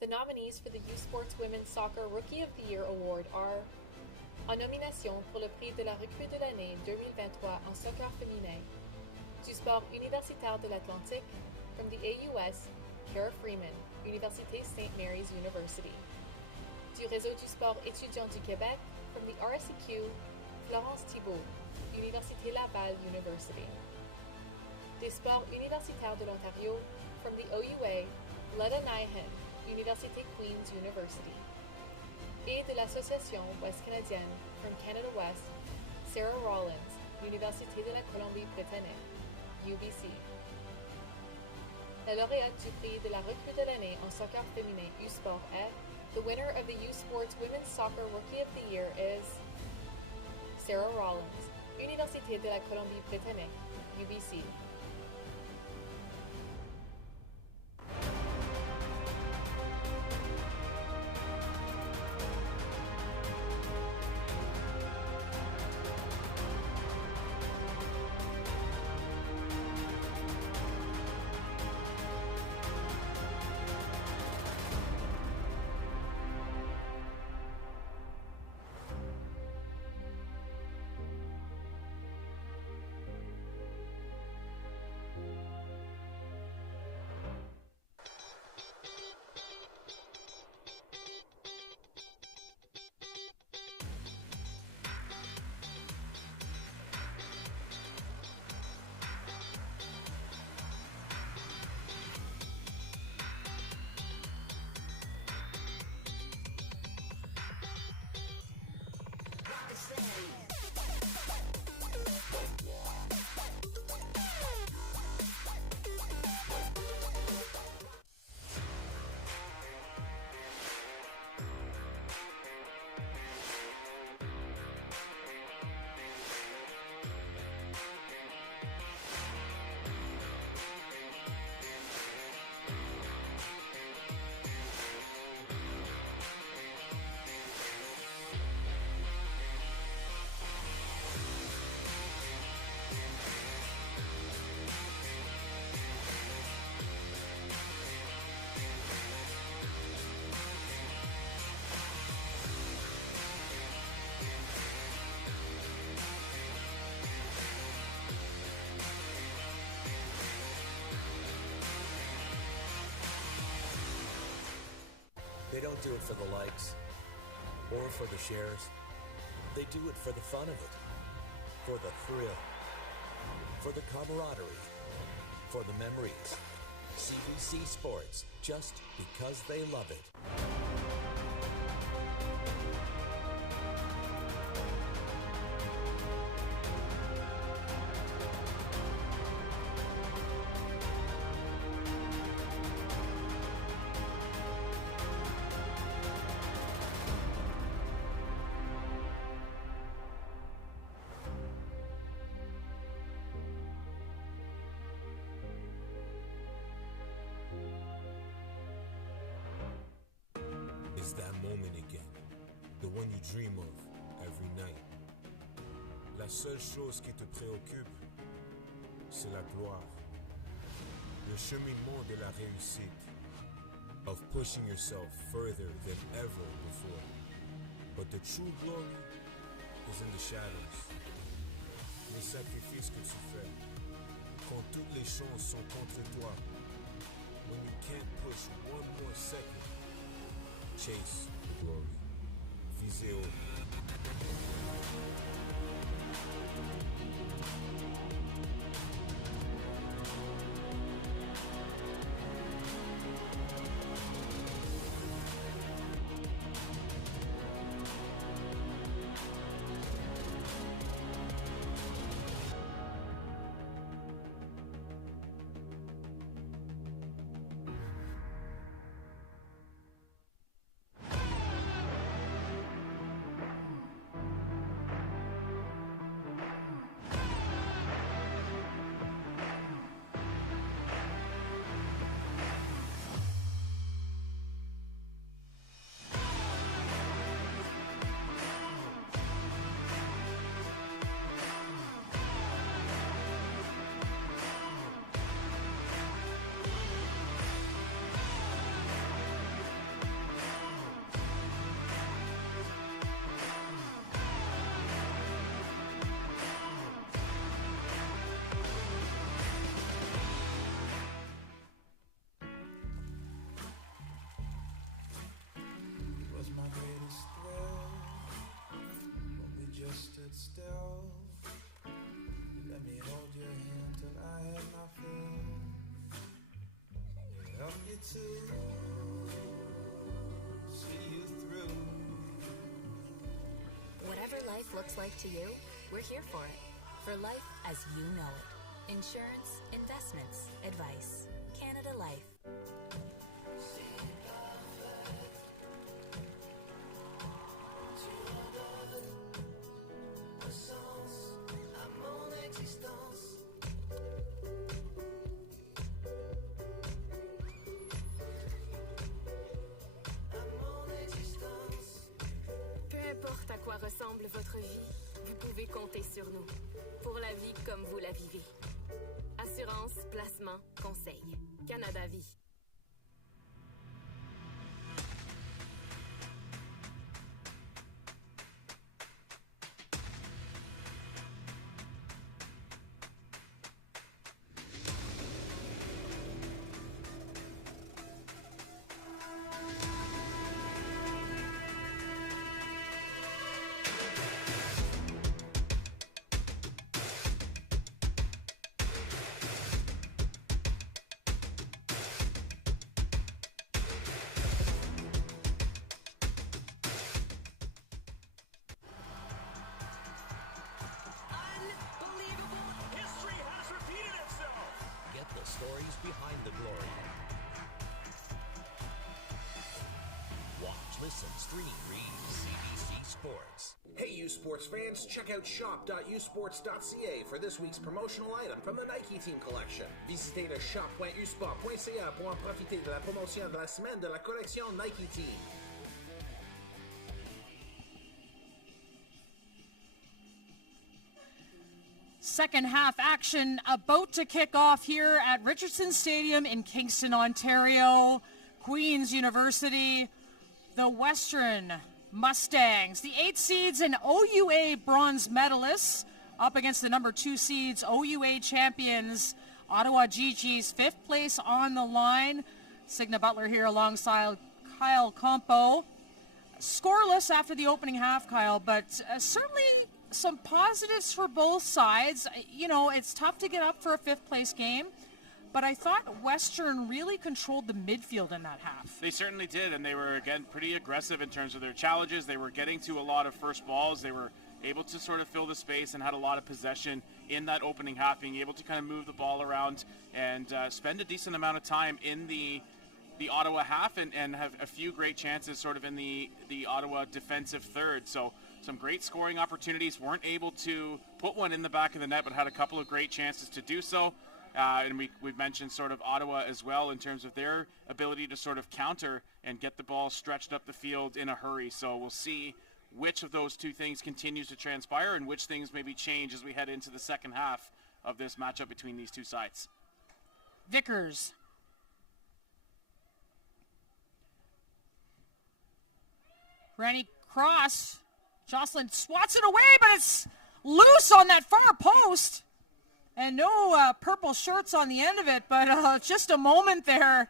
The nominees for the U Sports Women's Soccer Rookie of the Year Award are, en nomination pour le prix de la recrue de l'année 2023 en soccer féminin, du sport universitaire de l'Atlantique, from the AUS, Kara Freeman, Université St. Mary's University. Du réseau du sport étudiant du Québec, from the RCQ, Florence Thibault, Université Laval University. Des sports universitaires de l'Ontario, from the OUA, Letta Nyhan, Université Queen's University. Et de l'Association Ouest canadienne, from Canada West, Sarah Rollins, Université de la Colombie-Britannique, UBC. La lauréate du prix de la recrue de l'année en soccer féminin U-Sport est, the winner of the U Sports Women's Soccer Rookie of the Year is Sarah Rollins, Université de la Colombie-Britannique, UBC. They don't do it for the likes or for the shares. They do it for the fun of it, for the thrill, for the camaraderie, for the memories. CBC Sports, just because they love it. It's that moment again, the one you dream of every night. La seule chose qui te préoccupe, c'est la gloire, le cheminement de la réussite, of pushing yourself further than ever before. But the true glory is in the shadows. Les sacrifices que tu fais, quand toutes les chances sont contre toi, when you can't push one more second, chase the glory. Visez haut. Still, let me hold your hand till I have my fill. Help me to see you through. Whatever life looks like to you, we're here for it. For life as you know it. Insurance, investments, advice. Canada Life. Peu importe à quoi ressemble votre vie, vous pouvez compter sur nous. Pour la vie comme vous la vivez. Assurance, placement, conseil. Canada Vie. Stories behind the glory. Watch, listen, stream, read CBC Sports. Hey, you sports fans, check out shop.usports.ca for this week's promotional item from the Nike Team Collection. Visitez le shop.usport.ca pour en profiter de la promotion de la semaine de la collection Nike Team. Second half action about to kick off here at Richardson Stadium in Kingston, Ontario. Queen's University, the Western Mustangs, the 8 seeds and OUA bronze medalists up against the number 2 seeds, OUA champions, Ottawa GG's 5th place on the line. Signa Butler here alongside Kyle Compo. Scoreless after the opening half, Kyle, but certainly some positives for both sides. You know, it's tough to get up for a 5th place game, but I thought Western really controlled the midfield in that half. They certainly did, and they were, again, pretty aggressive in terms of their challenges. They were getting to a lot of first balls. They were able to sort of fill the space and had a lot of possession in that opening half, being able to kind of move the ball around and spend a decent amount of time in the Ottawa half and have a few great chances sort of in the Ottawa defensive third. So some great scoring opportunities. Weren't able to put one in the back of the net, but had a couple of great chances to do so. And we've mentioned sort of Ottawa as well in terms of their ability to sort of counter and get the ball stretched up the field in a hurry. So we'll see which of those two things continues to transpire and which things maybe change as we head into the second half of this matchup between these two sides. Vickers. Brandy cross. Jocelyn swats it away, but it's loose on that far post. And no purple shirts on the end of it, but just a moment there.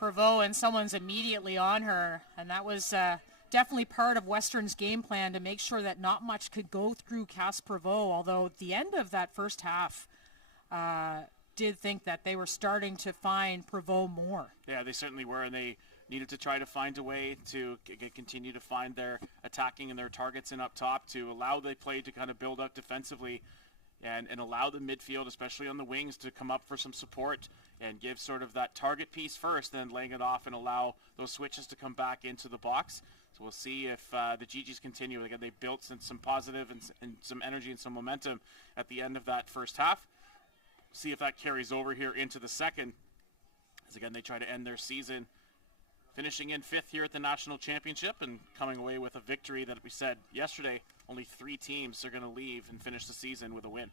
Prevost, and someone's immediately on her, and that was definitely part of Western's game plan to make sure that not much could go through Cass Prevost, although at the end of that first half did think that they were starting to find Prevost more. Yeah, they certainly were, and they needed to try to find a way to continue to find their attacking and their targets in up top to allow the play to kind of build up defensively and allow the midfield, especially on the wings, to come up for some support and give sort of that target piece first, then laying it off and allow those switches to come back into the box. So we'll see if the GGs continue. Again, they built some positive and some energy and some momentum at the end of that first half. See if that carries over here into the second, as again, they try to end their season finishing in 5th here at the National Championship and coming away with a victory that we said yesterday, only 3 teams are going to leave and finish the season with a win.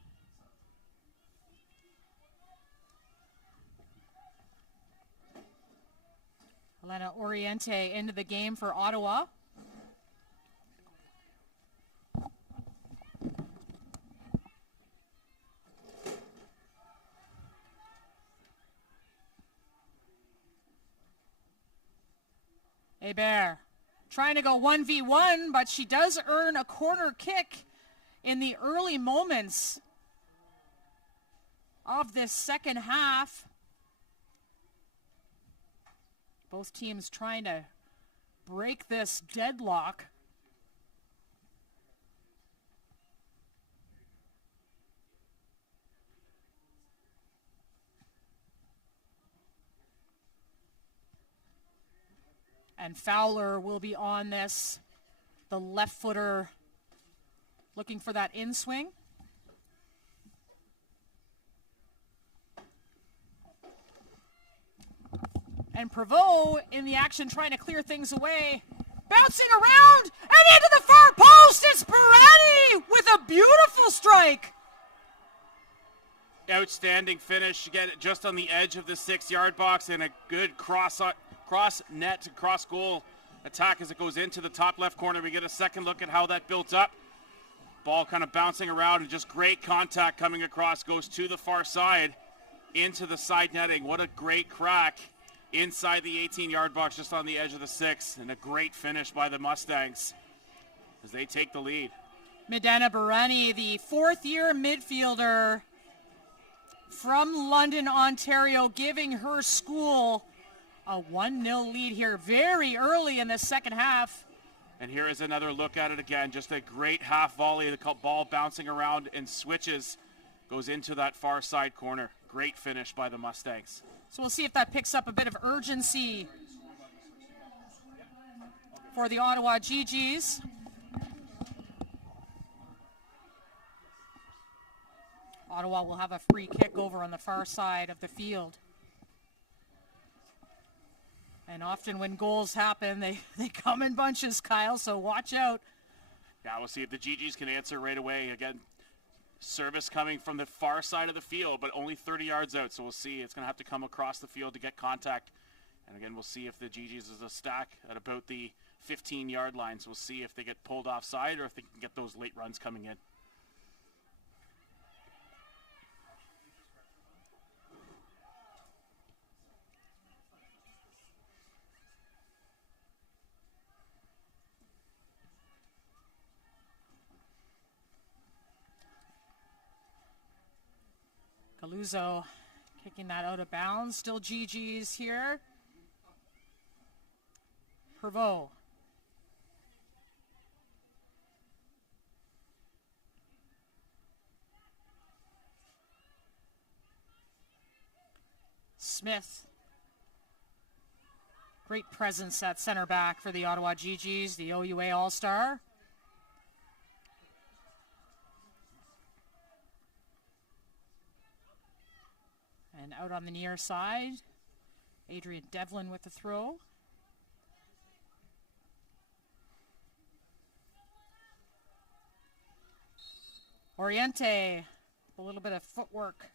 Elena Oriente into the game for Ottawa. Hebert trying to go 1v1, but she does earn a corner kick in the early moments of this second half. Both teams trying to break this deadlock. And Fowler will be on this. The left footer looking for that in swing. And Prevost in the action trying to clear things away. Bouncing around and into the far post. It's Peretti with a beautiful strike. Outstanding finish. Again, just on the edge of the 6-yard box and a good cross net, cross goal attack as it goes into the top left corner. We get a second look at how that built up. Ball kind of bouncing around and just great contact coming across. Goes to the far side into the side netting. What a great crack inside the 18-yard box just on the edge of the 6. And a great finish by the Mustangs as they take the lead. Medana Barani, the 4th-year midfielder from London, Ontario, giving her school a 1-0 lead here very early in the second half. And here is another look at it again. Just a great half volley. The ball bouncing around and switches. Goes into that far side corner. Great finish by the Mustangs. So we'll see if that picks up a bit of urgency for the Ottawa GGs. Ottawa will have a free kick over on the far side of the field. And often when goals happen, they come in bunches, Kyle, so watch out. Yeah, we'll see if the GGs can answer right away. Again, service coming from the far side of the field, but only 30 yards out, so we'll see. It's going to have to come across the field to get contact. And again, we'll see if the GGs is a stack at about the 15-yard line, so we'll see if they get pulled offside or if they can get those late runs coming in. Galuzzo kicking that out of bounds. Still GG's here. Prevost. Smith. Great presence at center back for the Ottawa GGs, the OUA All-Star. And out on the near side, Adrian Devlin with the throw. Oriente, a little bit of footwork.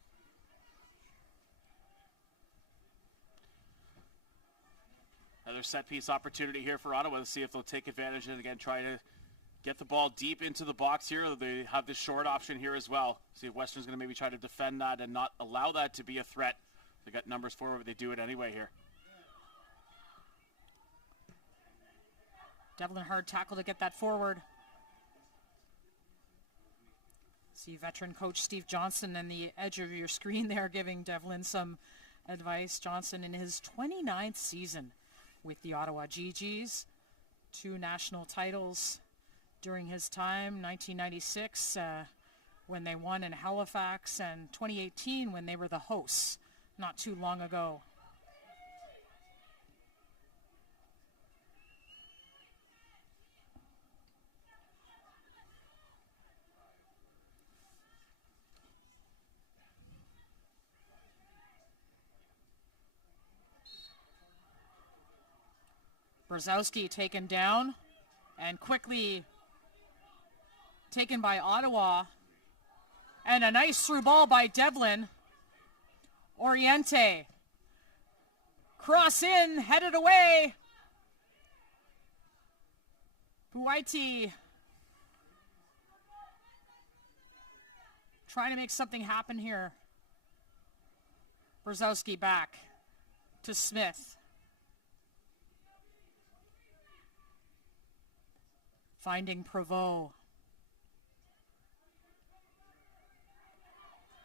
Another set piece opportunity here for Ottawa to see if they'll take advantage and again try to get the ball deep into the box here. They have the short option here as well. See if Western's going to maybe try to defend that and not allow that to be a threat. They got numbers forward, but they do it anyway here. Devlin hard tackle to get that forward. See veteran coach Steve Johnson on the edge of your screen there giving Devlin some advice. Johnson in his 29th season with the Ottawa GGs. 2 national titles during his time, 1996 when they won in Halifax, and 2018 when they were the hosts not too long ago. Brzezowski taken down and quickly taken by Ottawa. And a nice through ball by Devlin. Oriente. Cross in, headed away. Buaiti trying to make something happen here. Brzezowski back to Smith. Finding Provost.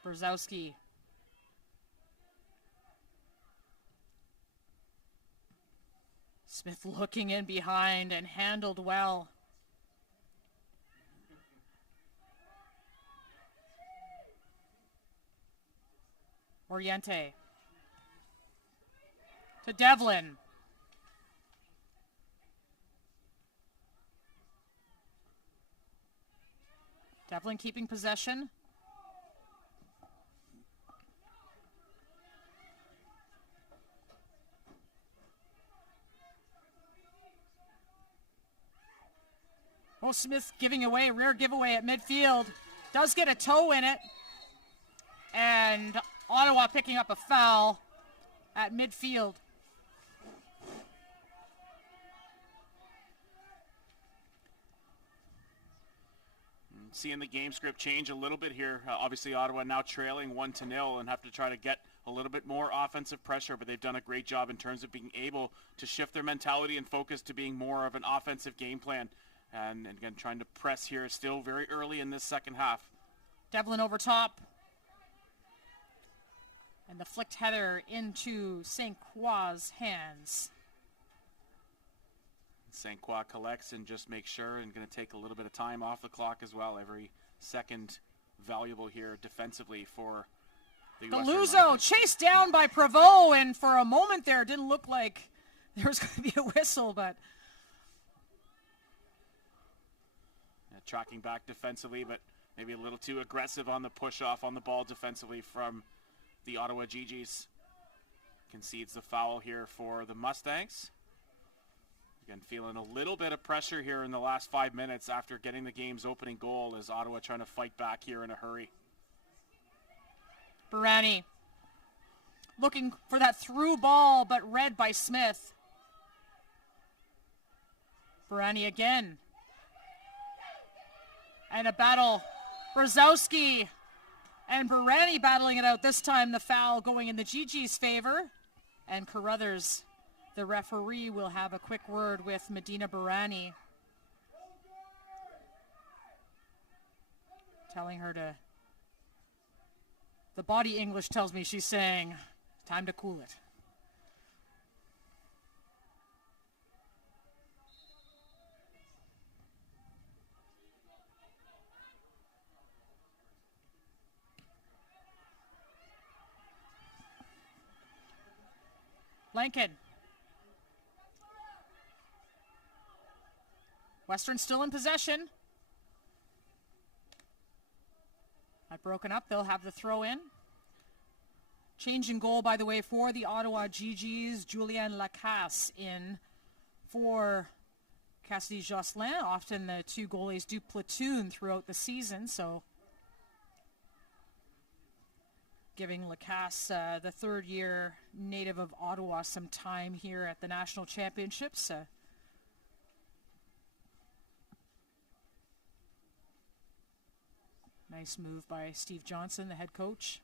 Brzezowski. Smith looking in behind and handled well. Oriente. To Devlin. Devlin keeping possession. Oh, Smith giving away, rear giveaway at midfield. Does get a toe in it. And Ottawa picking up a foul at midfield. Seeing the game script change a little bit here. Obviously, Ottawa now trailing 1-0 and have to try to get a little bit more offensive pressure, but they've done a great job in terms of being able to shift their mentality and focus to being more of an offensive game plan. And again, trying to press here still very early in this second half. Devlin over top. And the flicked header into St. Croix's hands. St. Croix collects and just makes sure, and going to take a little bit of time off the clock as well. Every second valuable here defensively for the Luzo chased down by Provost, and for a moment there, it didn't look like there was going to be a whistle, but tracking back defensively, but maybe a little too aggressive on the push-off on the ball defensively from the Ottawa GGs. Concedes the foul here for the Mustangs. Again, feeling a little bit of pressure here in the last 5 minutes after getting the game's opening goal as Ottawa trying to fight back here in a hurry. Barani looking for that through ball, but read by Smith. Barani again. And a battle. Brzezowski and Barani battling it out. This time the foul going in the GG's favor. And Carruthers, the referee, will have a quick word with Medina Barani, telling her to, the body English tells me she's saying, time to cool it. Lankin. Western still in possession. That broken up. They'll have the throw in. Change in goal, by the way, for the Ottawa GGs. Julianne Lacasse in for Cassidy Jocelyn. Often the two goalies do platoon throughout the season, so giving Lacasse, the third-year native of Ottawa, some time here at the National Championships. Nice move by Steve Johnson, the head coach.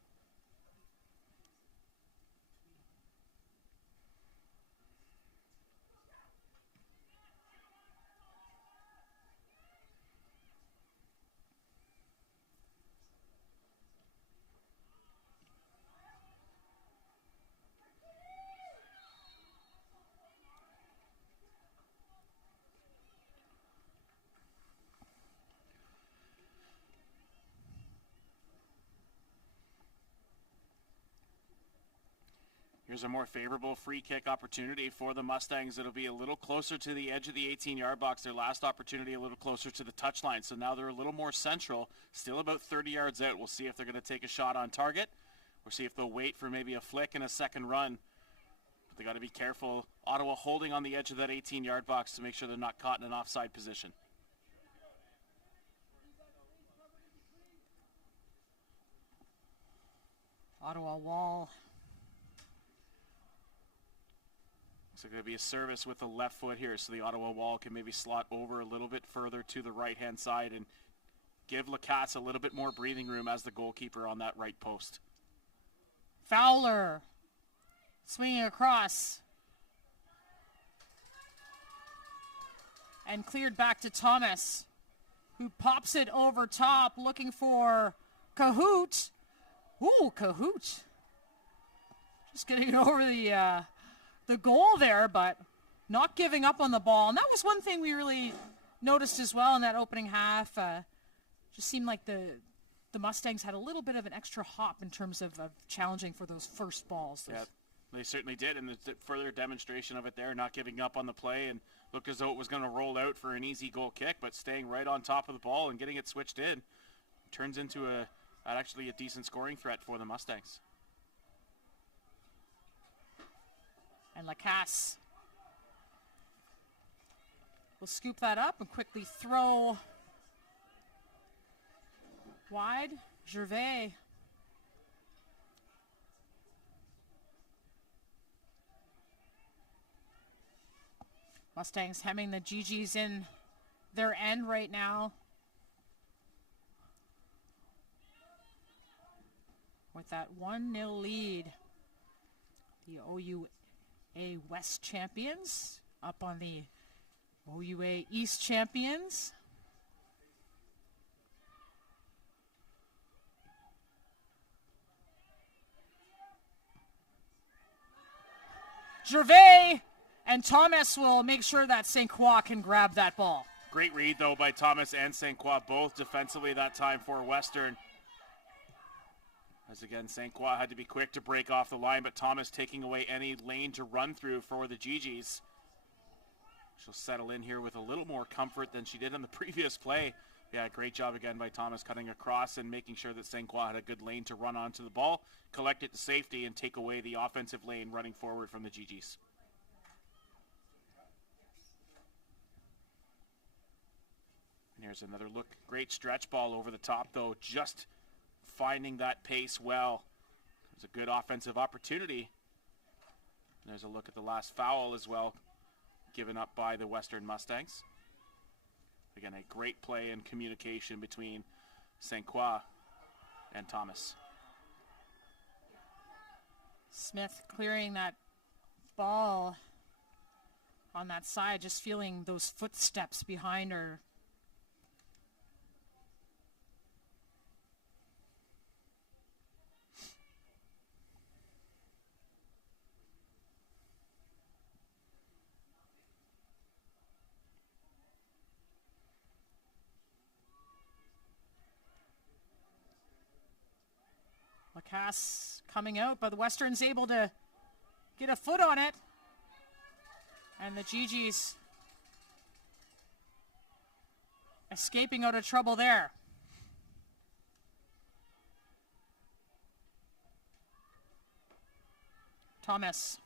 Here's a more favorable free kick opportunity for the Mustangs. It'll be a little closer to the edge of the 18-yard box. Their last opportunity a little closer to the touchline. So now they're a little more central, still about 30 yards out. We'll see if they're going to take a shot on target or see if they'll wait for maybe a flick and a second run. But they got to be careful. Ottawa holding on the edge of that 18-yard box to make sure they're not caught in an offside position. Ottawa wall. Looks like there'll be a service with the left foot here, so the Ottawa wall can maybe slot over a little bit further to the right-hand side and give Lacasse a little bit more breathing room as the goalkeeper on that right post. Fowler swinging across. And cleared back to Thomas, who pops it over top, looking for Cahoot. Ooh, Cahoot. Just getting over the goal there, but not giving up on the ball. And that was one thing we really noticed as well in that opening half. Just seemed like the Mustangs had a little bit of an extra hop in terms of challenging for those first balls. Yeah, they certainly did, and the further demonstration of it there, not giving up on the play, and looked as though it was going to roll out for an easy goal kick, but staying right on top of the ball and getting it switched in. Turns into actually a decent scoring threat for the Mustangs. And Lacasse will scoop that up and quickly throw wide. Gervais. Mustangs hemming the GGs in their end right now. With that 1-0 lead. The OUA West champions up on the OUA East champions. Gervais and Thomas will make sure that St. Croix can grab that ball. Great read, though, by Thomas and St. Croix, both defensively that time for Western. As again, St. Croix had to be quick to break off the line, but Thomas taking away any lane to run through for the GGs. She'll settle in here with a little more comfort than she did in the previous play. Yeah, great job again by Thomas cutting across and making sure that St. Croix had a good lane to run onto the ball, collect it to safety, and take away the offensive lane running forward from the GGs. And here's another look. Great stretch ball over the top, though, just finding that pace well. There's a good offensive opportunity. And there's a look at the last foul as well, given up by the Western Mustangs. Again, a great play and communication between St. Croix and Thomas. Smith clearing that ball on that side, just feeling those footsteps behind her. Lacasse coming out, but the Western's able to get a foot on it. And the GGs escaping out of trouble there. Thomas.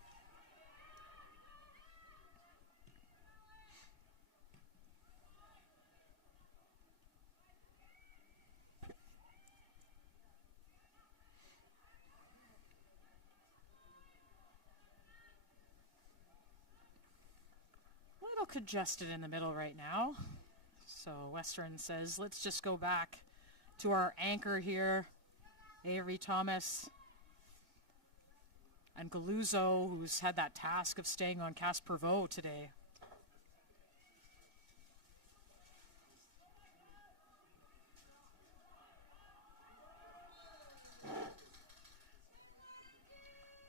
A little congested in the middle right now. So Western says, let's just go back to our anchor here. Avery Thomas and Galuzzo, who's had that task of staying on Caspervo today.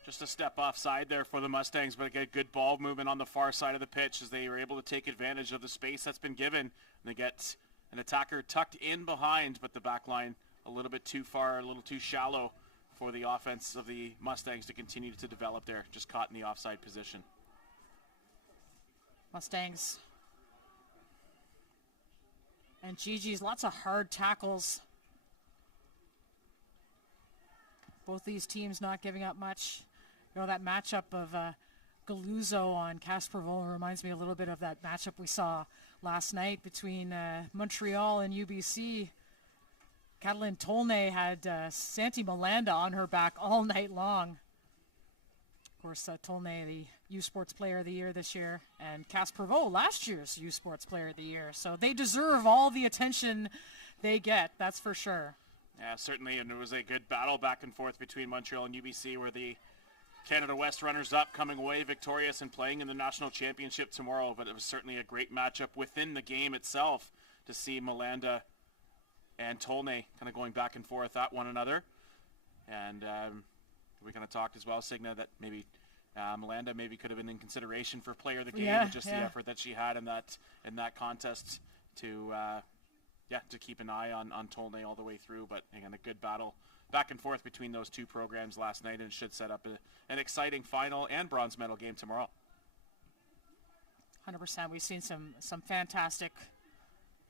Just a step offside there for the Mustangs, but a good ball movement on the far side of the pitch as they were able to take advantage of the space that's been given. And they get an attacker tucked in behind, but the back line a little bit too far, a little too shallow for the offense of the Mustangs to continue to develop there. Just caught in the offside position. Mustangs and GG's, lots of hard tackles. Both these teams not giving up much. You know, that matchup of Galuzzo on Caspervo reminds me a little bit of that matchup we saw last night between Montreal and UBC. Catalin Tolnay had Santi Malanda on her back all night long. Of course, Tolnay, the U Sports Player of the Year this year, and Caspervo, last year's U Sports Player of the Year. So they deserve all the attention they get, that's for sure. Yeah, certainly, and it was a good battle back and forth between Montreal and UBC, where the Canada West runners-up coming away victorious and playing in the national championship tomorrow. But it was certainly a great matchup within the game itself to see Malanda and Tolnay kind of going back and forth at one another. And we kind of talked as well, Signa, that maybe Malanda maybe could have been in consideration for player of the game, the effort that she had in that contest to keep an eye on Tolnay all the way through. But again, a good battle back and forth between those two programs last night, and it should set up an exciting final and bronze medal game tomorrow. 100%. We've seen some fantastic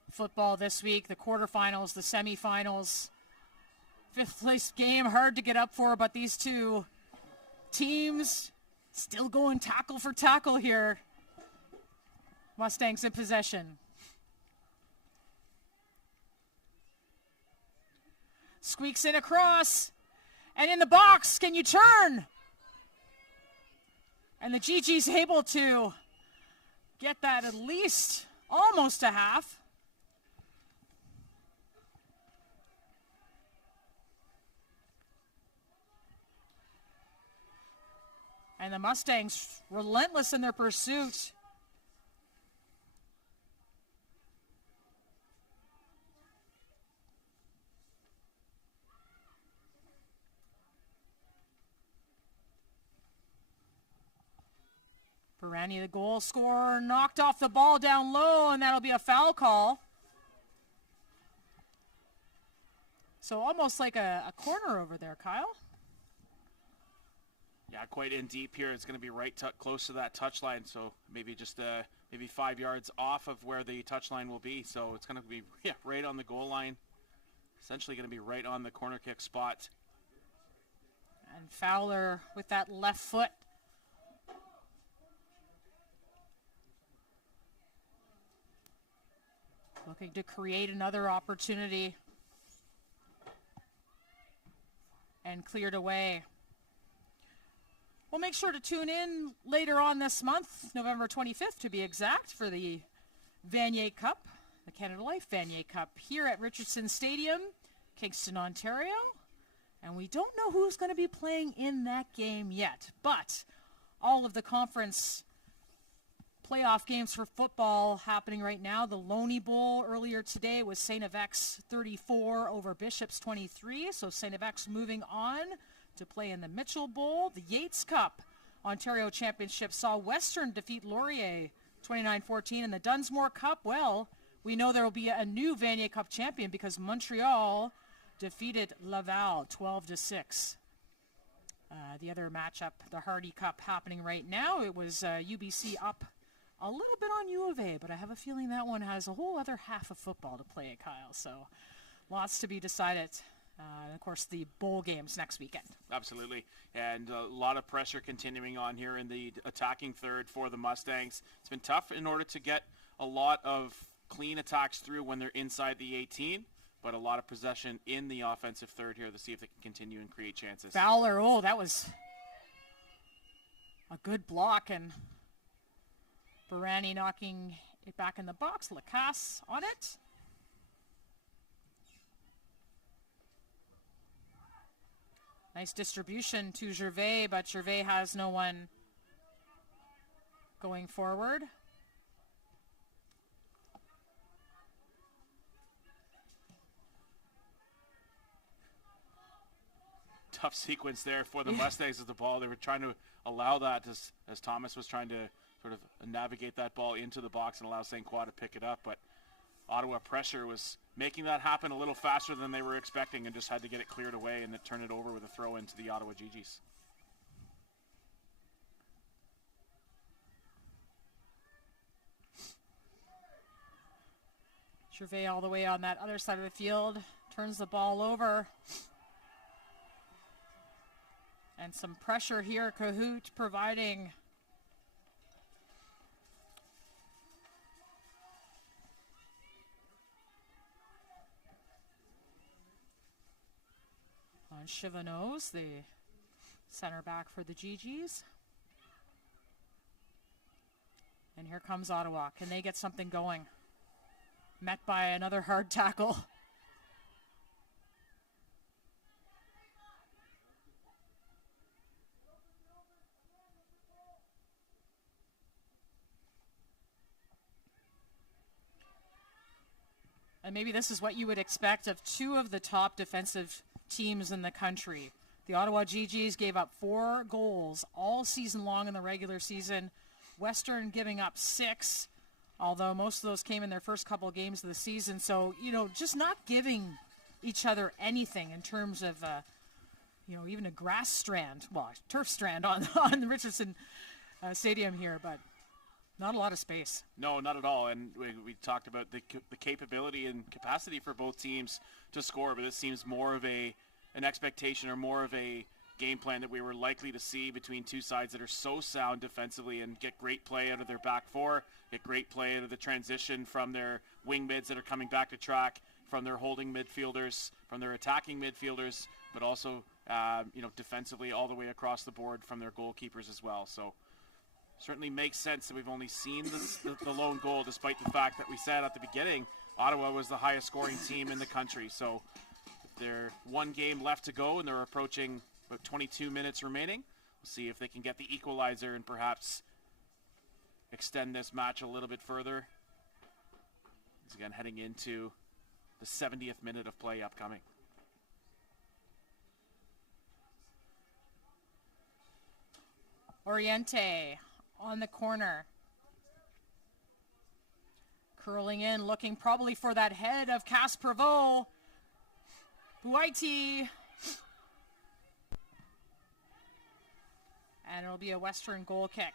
football this week. The quarterfinals, the semifinals. Fifth place game, hard to get up for, but these two teams still going tackle for tackle here. Mustangs in possession. Squeaks in across, and in the box, can you turn? And the GG's able to get that at least almost a half. And the Mustangs relentless in their pursuit. Barani, the goal scorer, knocked off the ball down low, and that'll be a foul call. So almost like a corner over there, Kyle. Yeah, quite in deep here. It's going to be right close to that touchline, so maybe just maybe 5 yards off of where the touchline will be. So it's going to be right on the goal line. Essentially going to be right on the corner kick spot. And Fowler with that left foot. Looking to create another opportunity. And cleared away. We'll make sure to tune in later on this month, November 25th to be exact, for the Vanier Cup, the Canada Life Vanier Cup, here at Richardson Stadium, Kingston, Ontario. And we don't know who's going to be playing in that game yet, but all of the conference playoff games for football happening right now. The Loney Bowl earlier today was St. Avex 34 over Bishops 23. So St. Avex moving on to play in the Mitchell Bowl. The Yates Cup Ontario Championship saw Western defeat Laurier 29-14. And the Dunsmore Cup, well, we know there will be a new Vanier Cup champion because Montreal defeated Laval 12-6. The other matchup, the Hardy Cup, happening right now. It was UBC up a little bit on U of A, but I have a feeling that one has a whole other half of football to play, Kyle. So lots to be decided. And, of course, the bowl games next weekend. Absolutely. And a lot of pressure continuing on here in the attacking third for the Mustangs. It's been tough in order to get a lot of clean attacks through when they're inside the 18, but a lot of possession in the offensive third here to see if they can continue and create chances. Fowler, that was a good block, and Barani knocking it back in the box. Lacasse on it. Nice distribution to Gervais, but Gervais has no one going forward. Tough sequence there for the Mustangs with the ball. They were trying to allow that as Thomas was trying to sort of navigate that ball into the box and allow St. Croix to pick it up. But Ottawa pressure was making that happen a little faster than they were expecting and just had to get it cleared away and then turn it over with a throw into the Ottawa GGs. Gervais all the way on that other side of the field. Turns the ball over. And some pressure here, Cahoot providing. On Chivanos, the center back for the GGs. And here comes Ottawa. Can they get something going? Met by another hard tackle. And maybe this is what you would expect of two of the top defensive teams in the country. The Ottawa GGs gave up 4 goals all season long in the regular season. Western giving up 6, although most of those came in their first couple of games of the season. So, just not giving each other anything in terms of, even a grass strand, turf strand on the Richardson Stadium here, but not a lot of space. No, not at all. And we talked about the capability and capacity for both teams to score, but this seems more of an expectation or more of a game plan that we were likely to see between two sides that are so sound defensively and get great play out of their back four, get great play out of the transition from their wing mids that are coming back to track, from their holding midfielders, from their attacking midfielders, but also, defensively all the way across the board from their goalkeepers as well. So certainly makes sense that we've only seen the lone goal, despite the fact that we said at the beginning Ottawa was the highest scoring team in the country. So they're one game left to go and they're approaching about 22 minutes remaining. We'll see if they can get the equalizer and perhaps extend this match a little bit further. Once again, heading into the 70th minute of play upcoming. Oriente on the corner. Curling in, looking probably for that head of Cass Prevost. Buaiti. And it'll be a Western goal kick.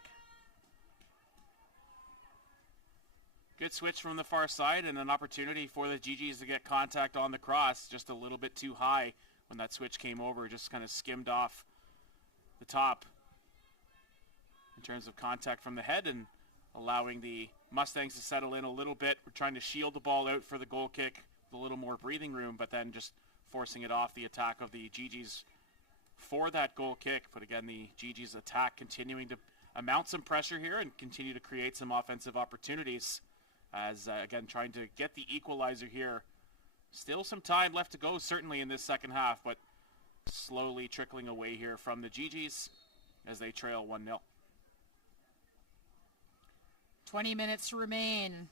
Good switch from the far side and an opportunity for the GGs to get contact on the cross. Just a little bit too high when that switch came over. Just kind of skimmed off the top in terms of contact from the head and allowing the Mustangs to settle in a little bit. We're trying to shield the ball out for the goal kick with a little more breathing room, but then just forcing it off the attack of the GGs for that goal kick. But again, the GGs attack continuing to mount some pressure here and continue to create some offensive opportunities as, again, trying to get the equalizer here. Still some time left to go, certainly in this second half, but slowly trickling away here from the GGs as they trail 1-0. 20 minutes remain.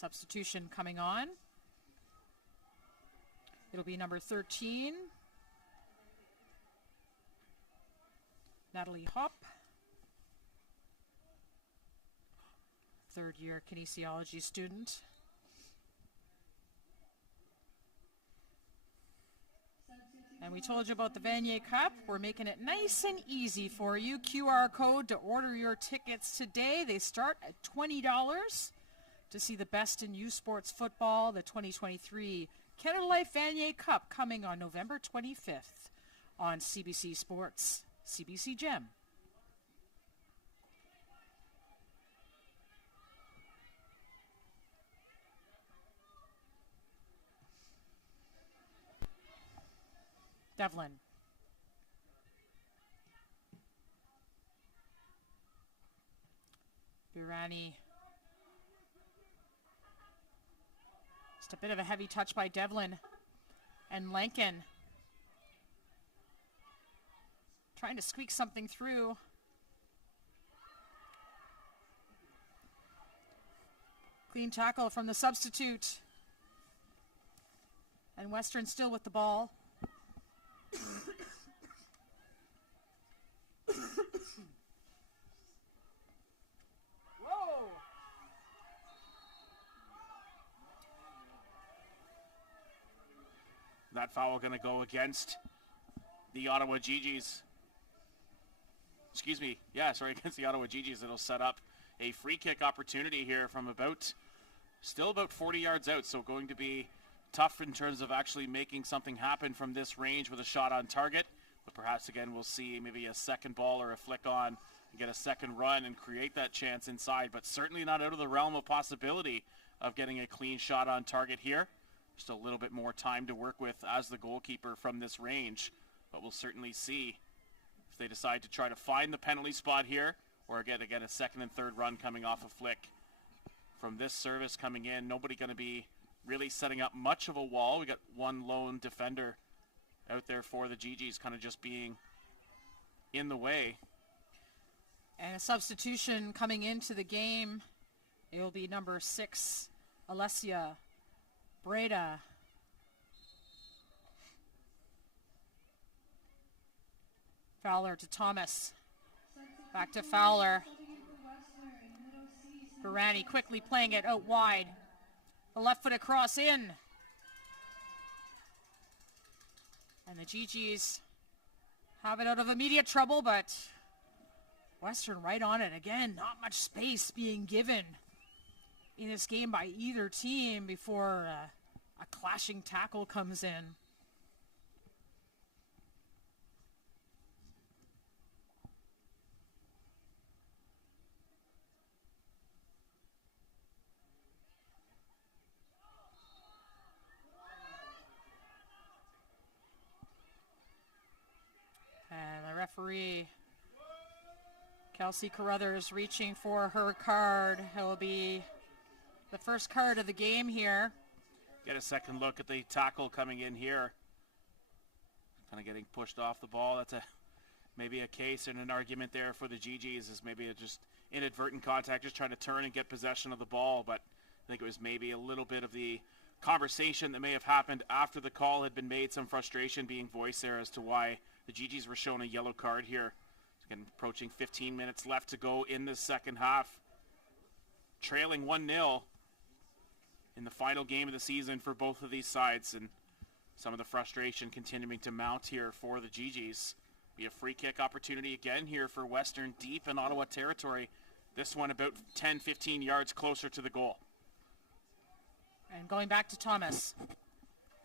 Substitution coming on. It'll be number 13, Natalie Hopp, third-year kinesiology student. And we told you about the Vanier Cup. We're making it nice and easy for you. QR code to order your tickets today. They start at $20 to see the best in youth sports football, the 2023 Canada Life Vanier Cup coming on November 25th on CBC Sports, CBC Gem. Devlin. Birani. Just a bit of a heavy touch by Devlin. And Lankin trying to squeak something through. Clean tackle from the substitute. And Western still with the ball. Whoa! That foul going to go against the Ottawa GGs. Excuse me. Yeah, sorry, against the Ottawa GGs. It'll set up a free kick opportunity here from still about 40 yards out. So going to be tough in terms of actually making something happen from this range with a shot on target. But perhaps again we'll see maybe a second ball or a flick on and get a second run and create that chance inside. But certainly not out of the realm of possibility of getting a clean shot on target here. Just a little bit more time to work with as the goalkeeper from this range. But we'll certainly see if they decide to try to find the penalty spot here or get again a second and third run coming off a flick. From this service coming in, nobody going to be really setting up much of a wall. We got one lone defender out there for the GGs, kind of just being in the way. And a substitution coming into the game. It will be number 6, Alessia Breda. Fowler to Thomas. Back to Fowler. Birani quickly playing it out wide. The left-footed cross in. And the GGs have it out of immediate trouble, but Western right on it. Again, not much space being given in this game by either team before a clashing tackle comes in. And the referee, Kelsey Carruthers, reaching for her card. It will be the first card of the game here. Get a second look at the tackle coming in here. Kind of getting pushed off the ball. That's maybe a case and an argument there for the GGs, is maybe a just inadvertent contact, just trying to turn and get possession of the ball. But I think it was maybe a little bit of the conversation that may have happened after the call had been made, some frustration being voiced there as to why the GGs were shown a yellow card here. Again, approaching 15 minutes left to go in this second half. Trailing 1-0 in the final game of the season for both of these sides, and some of the frustration continuing to mount here for the GGs. Be a free kick opportunity again here for Western, deep in Ottawa territory. This one about 10-15 yards closer to the goal. And going back to Thomas.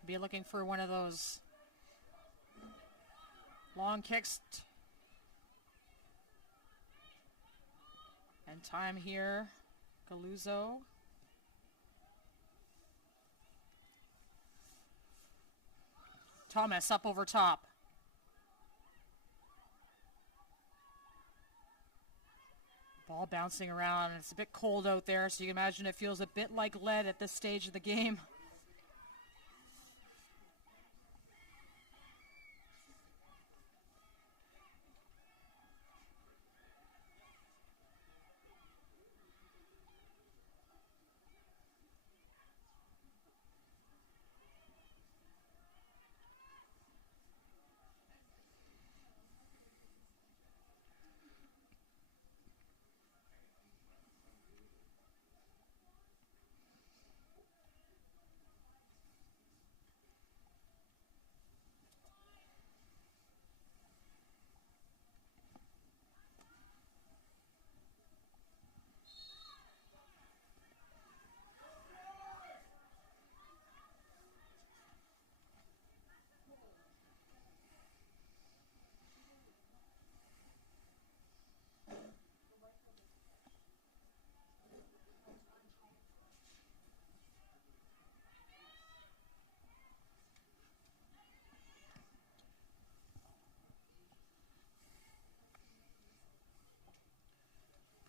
Be looking for one of those long kicks. And time here, Galuzzo. Thomas up over top. Ball bouncing around. It's a bit cold out there, so you can imagine it feels a bit like lead at this stage of the game.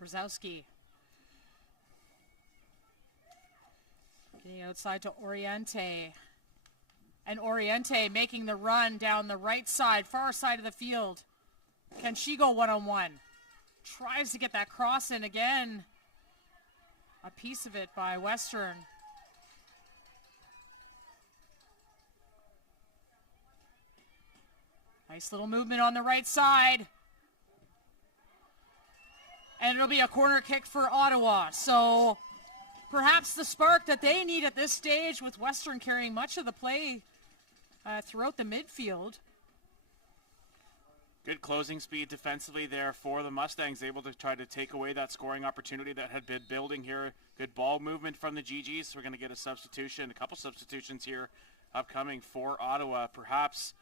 Brzezowski. Getting outside to Oriente. And Oriente making the run down the right side, far side of the field. Can she go one-on-one? Tries to get that cross in again. A piece of it by Western. Nice little movement on the right side. And it'll be a corner kick for Ottawa. So perhaps the spark that they need at this stage, with Western carrying much of the play throughout the midfield. Good closing speed defensively there for the Mustangs, able to try to take away that scoring opportunity that had been building here. Good ball movement from the GGs. We're going to get a substitution, a couple substitutions here upcoming for Ottawa, perhaps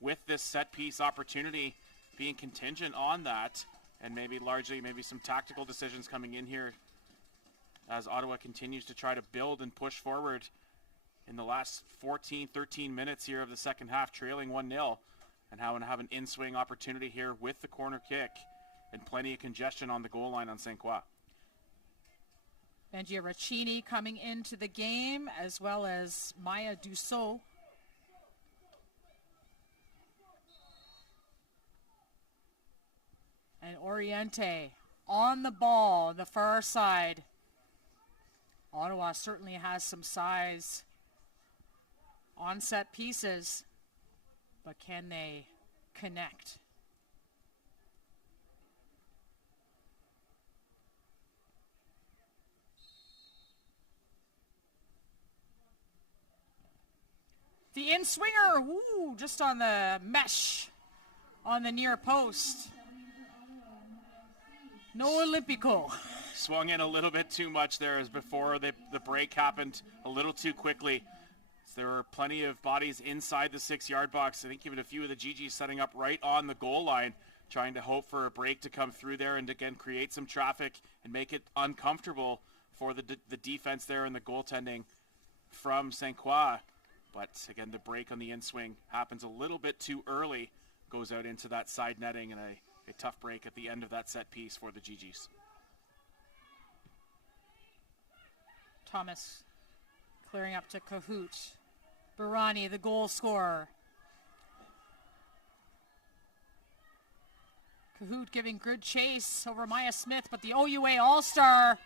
with this set piece opportunity being contingent on that, and maybe some tactical decisions coming in here as Ottawa continues to try to build and push forward in the last 13 minutes here of the second half, trailing 1-0, and have an in-swing opportunity here with the corner kick and plenty of congestion on the goal line on St. Croix. Benji Raccini coming into the game, as well as Maya Dussault. And Oriente on the ball, the far side. Ottawa certainly has some size on set pieces, but can they connect? The in-swinger, woo, just on the mesh on the near post. No Olympico. Swung in a little bit too much there as before the break happened a little too quickly. So there were plenty of bodies inside the 6-yard box. I think even a few of the GGs setting up right on the goal line, trying to hope for a break to come through there and again create some traffic and make it uncomfortable for the defense there and the goaltending from St. Croix. But again, the break on the in-swing happens a little bit too early, goes out into that side netting, and a tough break at the end of that set piece for the GGs. Thomas clearing up to Cahoot. Barani, the goal scorer. Cahoot giving good chase over Maya Smith, but the OUA All-Star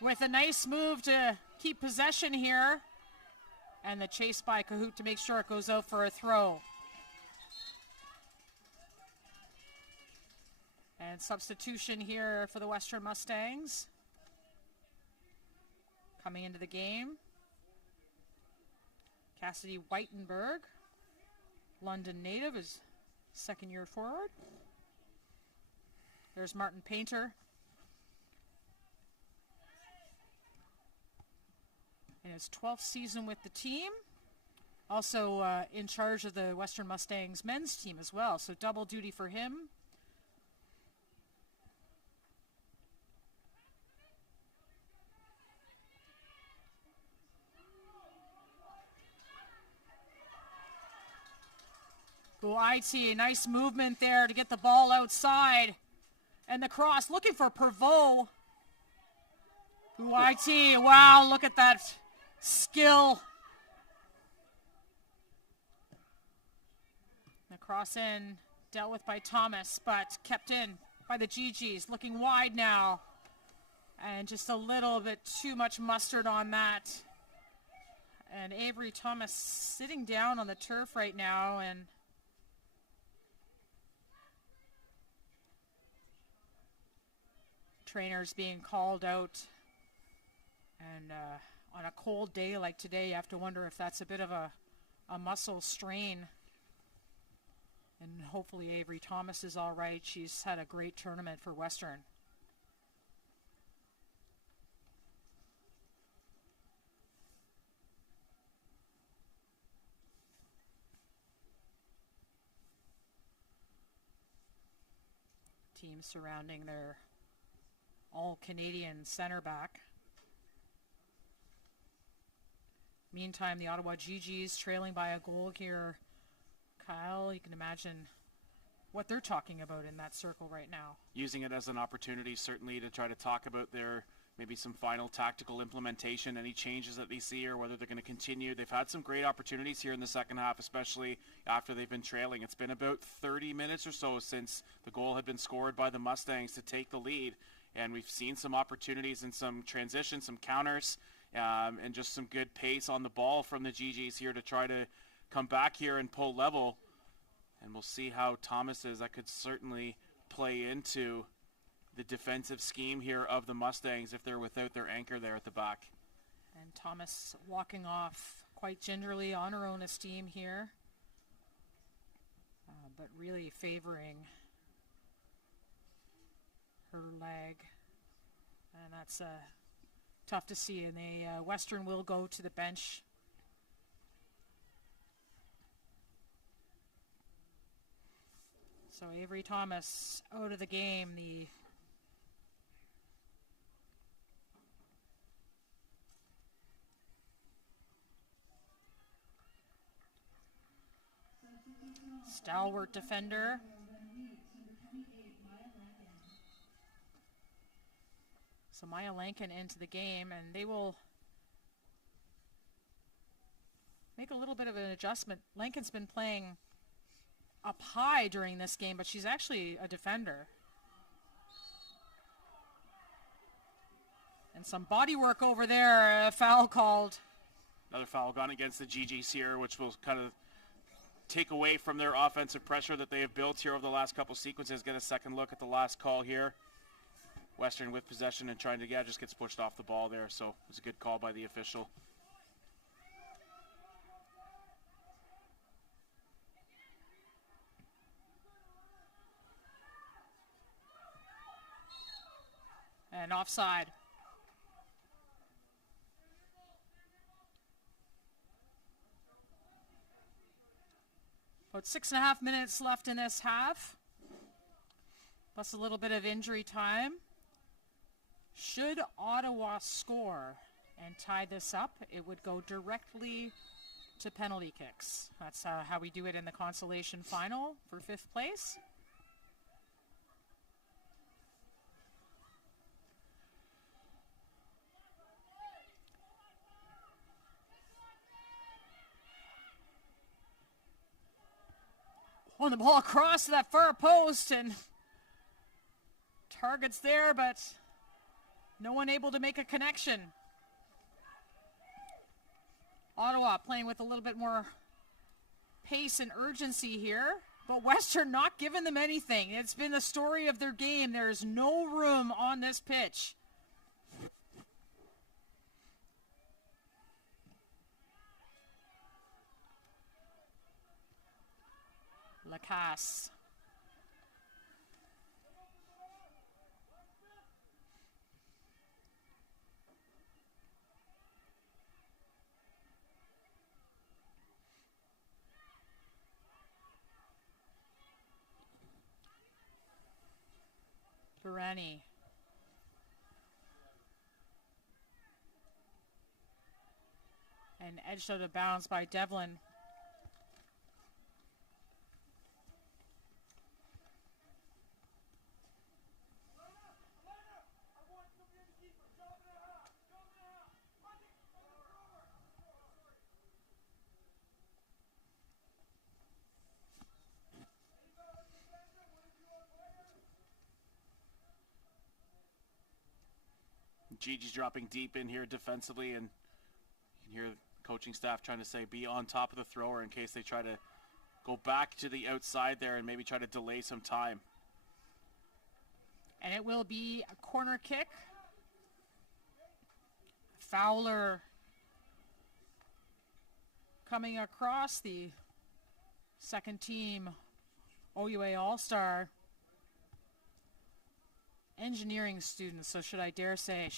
with a nice move to keep possession here. And the chase by Cahoot to make sure it goes out for a throw. And substitution here for the Western Mustangs. Coming into the game, Cassidy Whitenberg, London native, is second-year forward. There's Martin Painter. In his 12th season with the team. Also in charge of the Western Mustangs men's team as well, so double duty for him. Buaiti, nice movement there to get the ball outside. And the cross, looking for Pervot. Buaiti, wow, look at that skill. The cross in, dealt with by Thomas, but kept in by the GGs. Looking wide now. And just a little bit too much mustard on that. And Avery Thomas sitting down on the turf right now, and trainers being called out. And on a cold day like today, you have to wonder if that's a bit of a muscle strain. And hopefully Avery Thomas is all right. She's had a great tournament for Western. Team surrounding their all-Canadian center back. Meantime, the Ottawa GGs trailing by a goal here. Kyle, you can imagine what they're talking about in that circle right now. Using it as an opportunity, certainly, to try to talk about their maybe some final tactical implementation, any changes that they see, or whether they're going to continue. They've had some great opportunities here in the second half, especially after they've been trailing. It's been about 30 minutes or so since the goal had been scored by the Mustangs to take the lead, and we've seen some opportunities and some transitions, some counters, and just some good pace on the ball from the GGs here to try to come back here and pull level. And we'll see how Thomas is. That could certainly play into the defensive scheme here of the Mustangs if they're without their anchor there at the back. And Thomas walking off quite gingerly on her own esteem here, but really favoring her leg. And that's tough to see. And Western will go to the bench. So Avery Thomas out of the game. The stalwart defender. So Maya Lankin into the game, and they will make a little bit of an adjustment. Lankin's been playing up high during this game, but she's actually a defender. And some body work over there, a foul called. Another foul gone against the GGs here, which will kind of take away from their offensive pressure that they have built here over the last couple sequences. Get a second look at the last call here. Western with possession and trying to just gets pushed off the ball there, so it was a good call by the official. And offside. About 6.5 minutes left in this half, plus a little bit of injury time. Should Ottawa score and tie this up, it would go directly to penalty kicks. That's how we do it in the consolation final for 5th place. On the ball across to that far post, and targets there, but no one able to make a connection. Ottawa playing with a little bit more pace and urgency here, but Western not giving them anything. It's been the story of their game. There's no room on this pitch. Lacasse. Bereni. And edged out of bounds by Devlin. Gigi's dropping deep in here defensively, and you can hear the coaching staff trying to say be on top of the thrower in case they try to go back to the outside there and maybe try to delay some time. And it will be a corner kick. Fowler coming across, the second team OUA All-Star engineering student, so should I dare say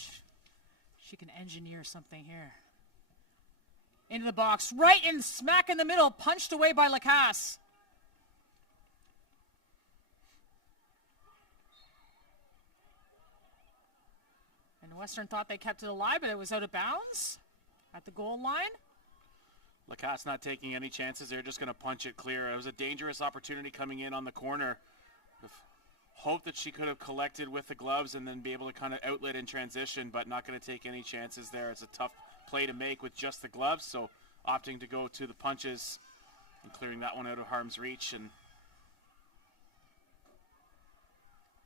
she can engineer something here. Into the box, right in smack in the middle, punched away by Lacasse. And Western thought they kept it alive, but it was out of bounds at the goal line. Lacasse not taking any chances. They're just going to punch it clear. It was a dangerous opportunity coming in on the corner. Hope that she could have collected with the gloves and then be able to kind of outlet in transition, but not going to take any chances there. It's a tough play to make with just the gloves, so opting to go to the punches and clearing that one out of harm's reach. And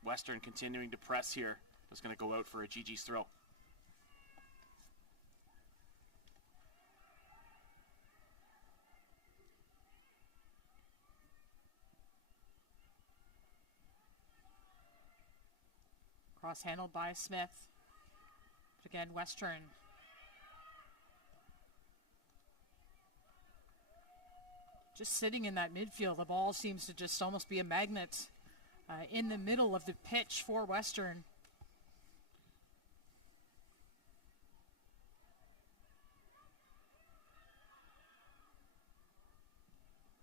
Western continuing to press here. Was going to go out for a Gigi's throw. Cross handled by Smith. But again, Western. Just sitting in that midfield, the ball seems to just almost be a magnet in the middle of the pitch for Western.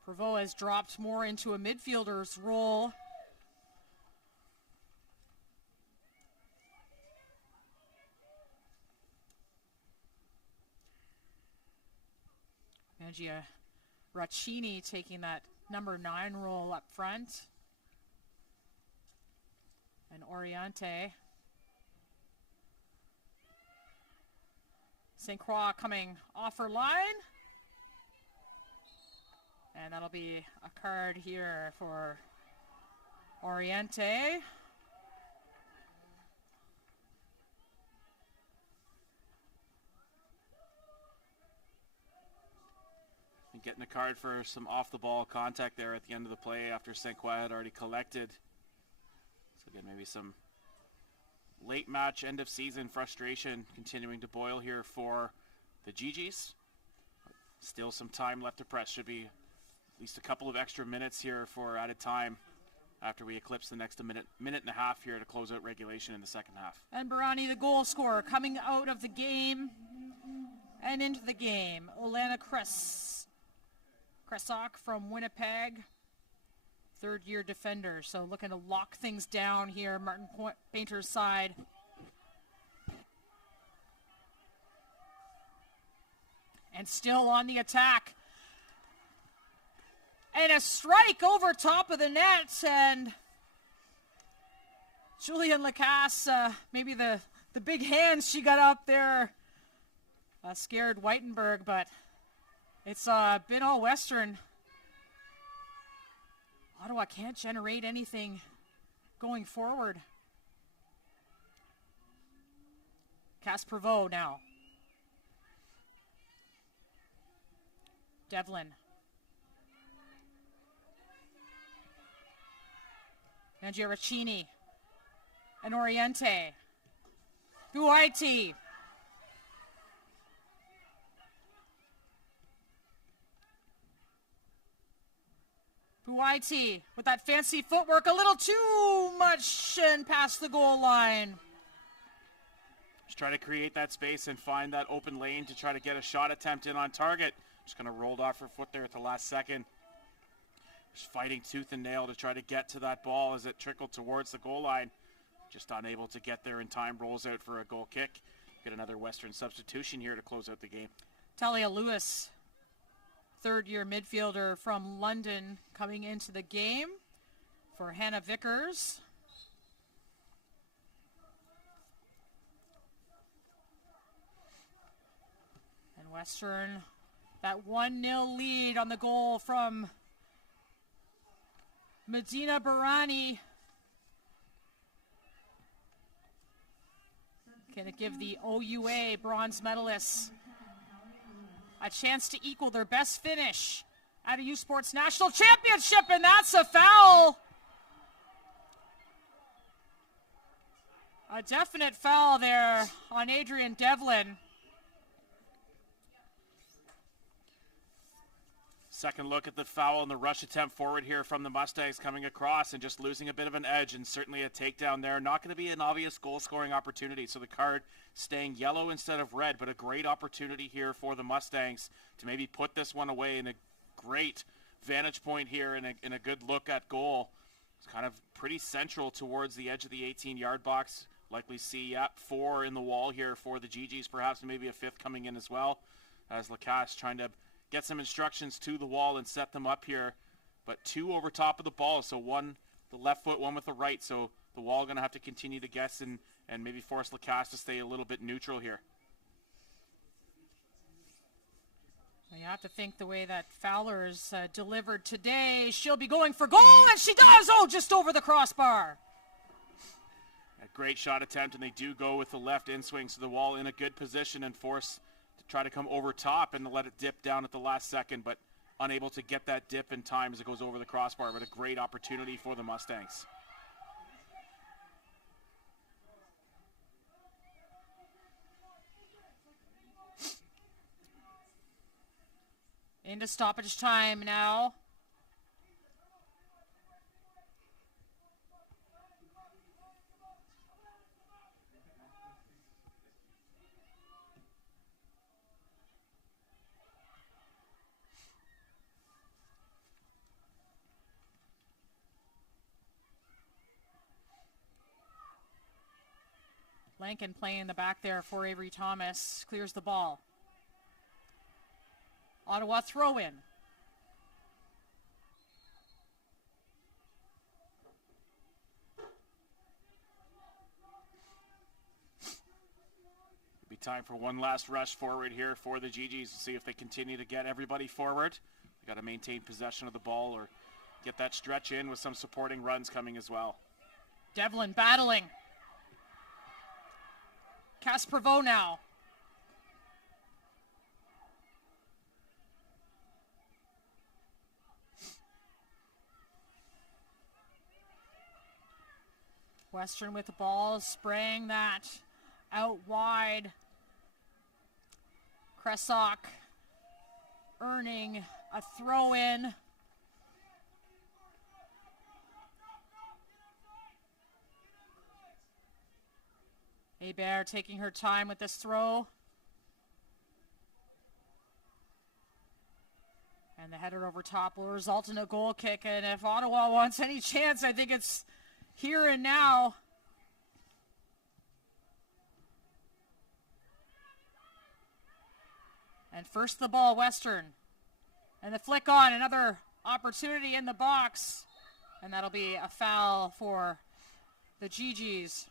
Prevost has dropped more into a midfielder's role. Angia Raccini taking that number 9 role up front. And Oriente. St. Croix coming off her line. And that'll be a card here for Oriente. Getting a card for some off-the-ball contact there at the end of the play after St. Croix had already collected. So again, maybe some late match, end of season frustration continuing to boil here for the Gigi's. Still some time left to press. Should be at least a couple of extra minutes here for added time after we eclipse the next minute and a half here to close out regulation in the second half. And Barani, the goal scorer, coming out of the game and into the game. Olena Kresak from Winnipeg, third-year defender. So looking to lock things down here, Martin Painter's side. And still on the attack. And a strike over top of the net, and Julian Lacasse, maybe the big hands she got up there scared Whitenberg, but it's been all Western. Ottawa can't generate anything going forward. Cass Prevost now. Devlin. Angia Raccini. And Oriente. Buaiti. Buaiti with that fancy footwork, a little too much and past the goal line. Just try to create that space and find that open lane to try to get a shot attempt in on target. Just kind of rolled off her foot there at the last second. Just fighting tooth and nail to try to get to that ball as it trickled towards the goal line. Just unable to get there in time, rolls out for a goal kick. Get another Western substitution here to close out the game. Talia Lewis, third-year midfielder from London, coming into the game for Hannah Vickers. And Western, that 1-0 lead on the goal from Medina Barani. Can it give the OUA bronze medalists a chance to equal their best finish at a U Sports National Championship? And that's a foul. A definite foul there on Adrian Devlin. Second look at the foul and the rush attempt forward here from the Mustangs, coming across and just losing a bit of an edge, and certainly a takedown there. Not going to be an obvious goal-scoring opportunity, so the card staying yellow instead of red, but a great opportunity here for the Mustangs to maybe put this one away in a great vantage point here and in a good look at goal. It's kind of pretty central towards the edge of the 18-yard box. Likely see 4 in the wall here for the GGs, perhaps maybe a 5th coming in as well, as Lacasse trying to get some instructions to the wall and set them up here. But 2 over top of the ball, so one the left foot, one with the right. So the wall going to have to continue to guess and maybe force Lacasse to stay a little bit neutral here. You have to think the way that Fowler's delivered today, she'll be going for goal, and she does! Oh, just over the crossbar. A great shot attempt, and they do go with the left in swing, so the wall in a good position and force to try to come over top and let it dip down at the last second, but unable to get that dip in time as it goes over the crossbar, but a great opportunity for the Mustangs. Into stoppage time now. Lankin playing in the back there for Avery Thomas. Clears the ball. Ottawa throw in. It'll be time for one last rush forward here for the GGs to see if they continue to get everybody forward. They got to maintain possession of the ball or get that stretch in with some supporting runs coming as well. Devlin battling. Caspervo now. Western with the ball, spraying that out wide. Kresak earning a throw in. Hebert taking her time with this throw. And the header over top will result in a goal kick. And if Ottawa wants any chance, I think it's here and now. And first the ball, Western. And the flick on, another opportunity in the box. And that'll be a foul for the GGs.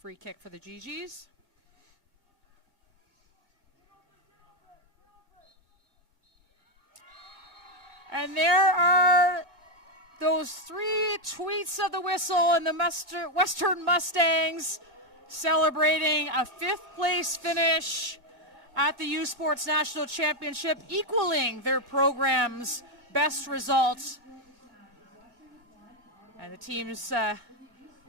Free kick for the GGs. And there are those 3 tweets of the whistle, and the Western Mustangs celebrating a 5th place finish at the U Sports National Championship, equaling their program's best results. And the teams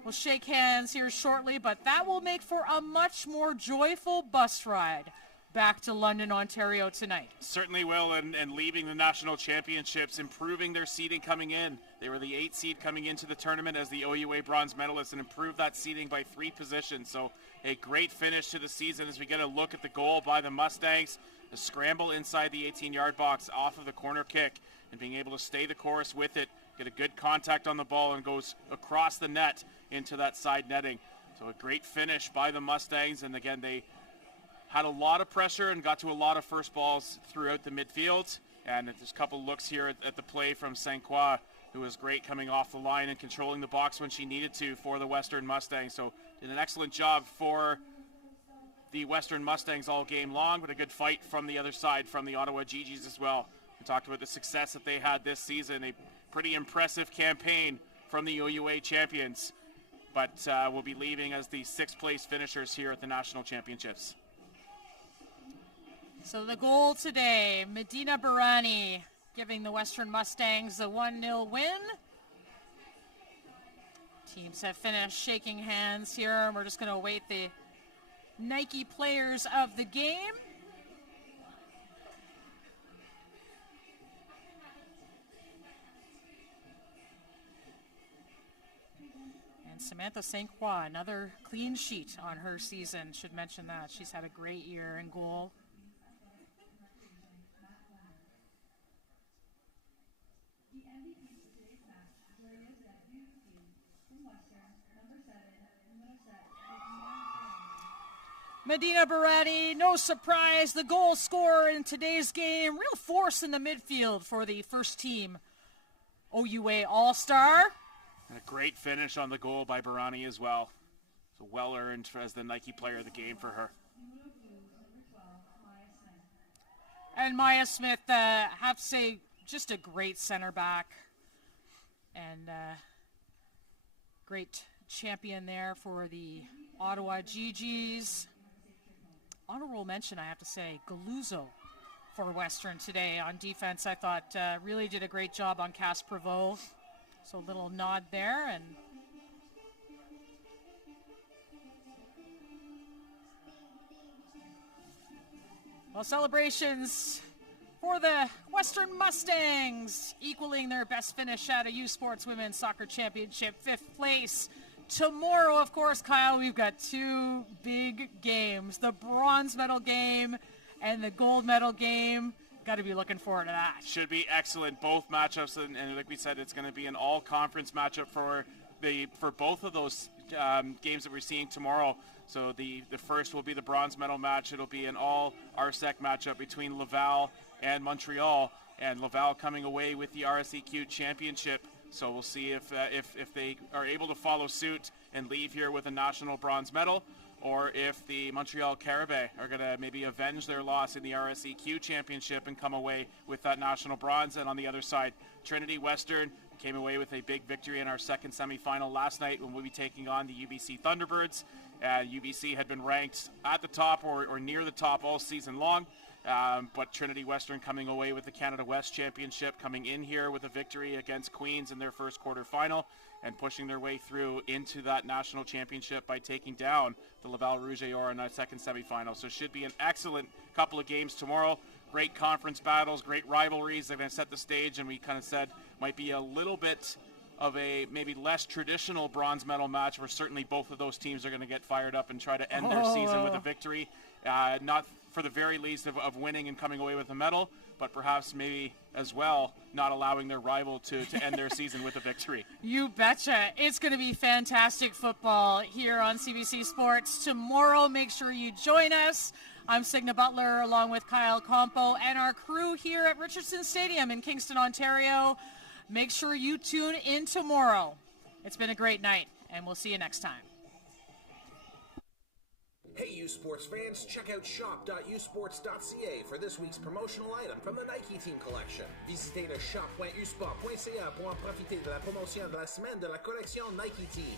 will shake hands here shortly, but that will make for a much more joyful bus ride back to London, Ontario tonight. Certainly will, and leaving the national championships, improving their seeding coming in. They were the 8th seed coming into the tournament as the OUA bronze medalists and improved that seeding by 3 positions. So a great finish to the season as we get a look at the goal by the Mustangs. A scramble inside the 18-yard box off of the corner kick and being able to stay the course with it, get a good contact on the ball and goes across the net into that side netting. So a great finish by the Mustangs, and again, they had a lot of pressure and got to a lot of first balls throughout the midfield. And there's a couple looks here at the play from St. Croix, who was great coming off the line and controlling the box when she needed to for the Western Mustangs. So did an excellent job for the Western Mustangs all game long, but a good fight from the other side from the Ottawa GGs as well. We talked about the success that they had this season, a pretty impressive campaign from the OUA champions, but will be leaving as the 6th place finishers here at the National Championships. So the goal today, Medina Barani giving the Western Mustangs a 1-0 win. Teams have finished shaking hands here, and we're just going to await the Nike players of the game. And Samantha St. Croix, another clean sheet on her season. Should mention that. She's had a great year in goal. Medina Barati, no surprise, the goal scorer in today's game. Real force in the midfield for the first team OUA All-Star. And a great finish on the goal by Barani as well. So well earned as the Nike player of the game for her. And Maya Smith, have to say, just a great center back. And great champion there for the Ottawa GGs. Honorable mention, I have to say, Galuzzo for Western today on defense. I thought really did a great job on Cass Prevost. So a little nod there. And well, celebrations for the Western Mustangs, equaling their best finish at a U Sports Women's Soccer Championship, 5th place. Tomorrow, of course, Kyle, we've got 2 big games, the bronze medal game and the gold medal game. Got to be looking forward to that. Should be excellent, both matchups, and like we said, it's going to be an all-conference matchup for both of those games that we're seeing tomorrow. So the first will be the bronze medal match. It'll be an all-RSEC matchup between Laval and Montreal, and Laval coming away with the RSEQ championship. So we'll see if they are able to follow suit and leave here with a national bronze medal, or if the Montreal Carabais are going to maybe avenge their loss in the RSEQ championship and come away with that national bronze. And on the other side, Trinity Western came away with a big victory in our second semifinal last night when we'll be taking on the UBC Thunderbirds. UBC had been ranked at the top or near the top all season long. But Trinity Western coming away with the Canada West Championship, coming in here with a victory against Queens in their first quarterfinal and pushing their way through into that national championship by taking down the Laval Rouge et Or in that second semifinal. So it should be an excellent couple of games tomorrow. Great conference battles, great rivalries. They're going to set the stage, and we kind of said might be a little bit of a maybe less traditional bronze medal match where certainly both of those teams are going to get fired up and try to end their season with a victory. Not for the very least of winning and coming away with a medal, but perhaps maybe as well not allowing their rival to end their season with a victory. You betcha. It's going to be fantastic football here on CBC Sports tomorrow. Make sure you join us. I'm Signa Butler along with Kyle Compo and our crew here at Richardson Stadium in Kingston, Ontario. Make sure you tune in tomorrow. It's been a great night, and we'll see you next time. Hey, U Sports fans, check out shop.usports.ca for this week's promotional item from the Nike Team Collection. Visitez le shop.usport.ca pour en profiter de la promotion de la semaine de la collection Nike Team.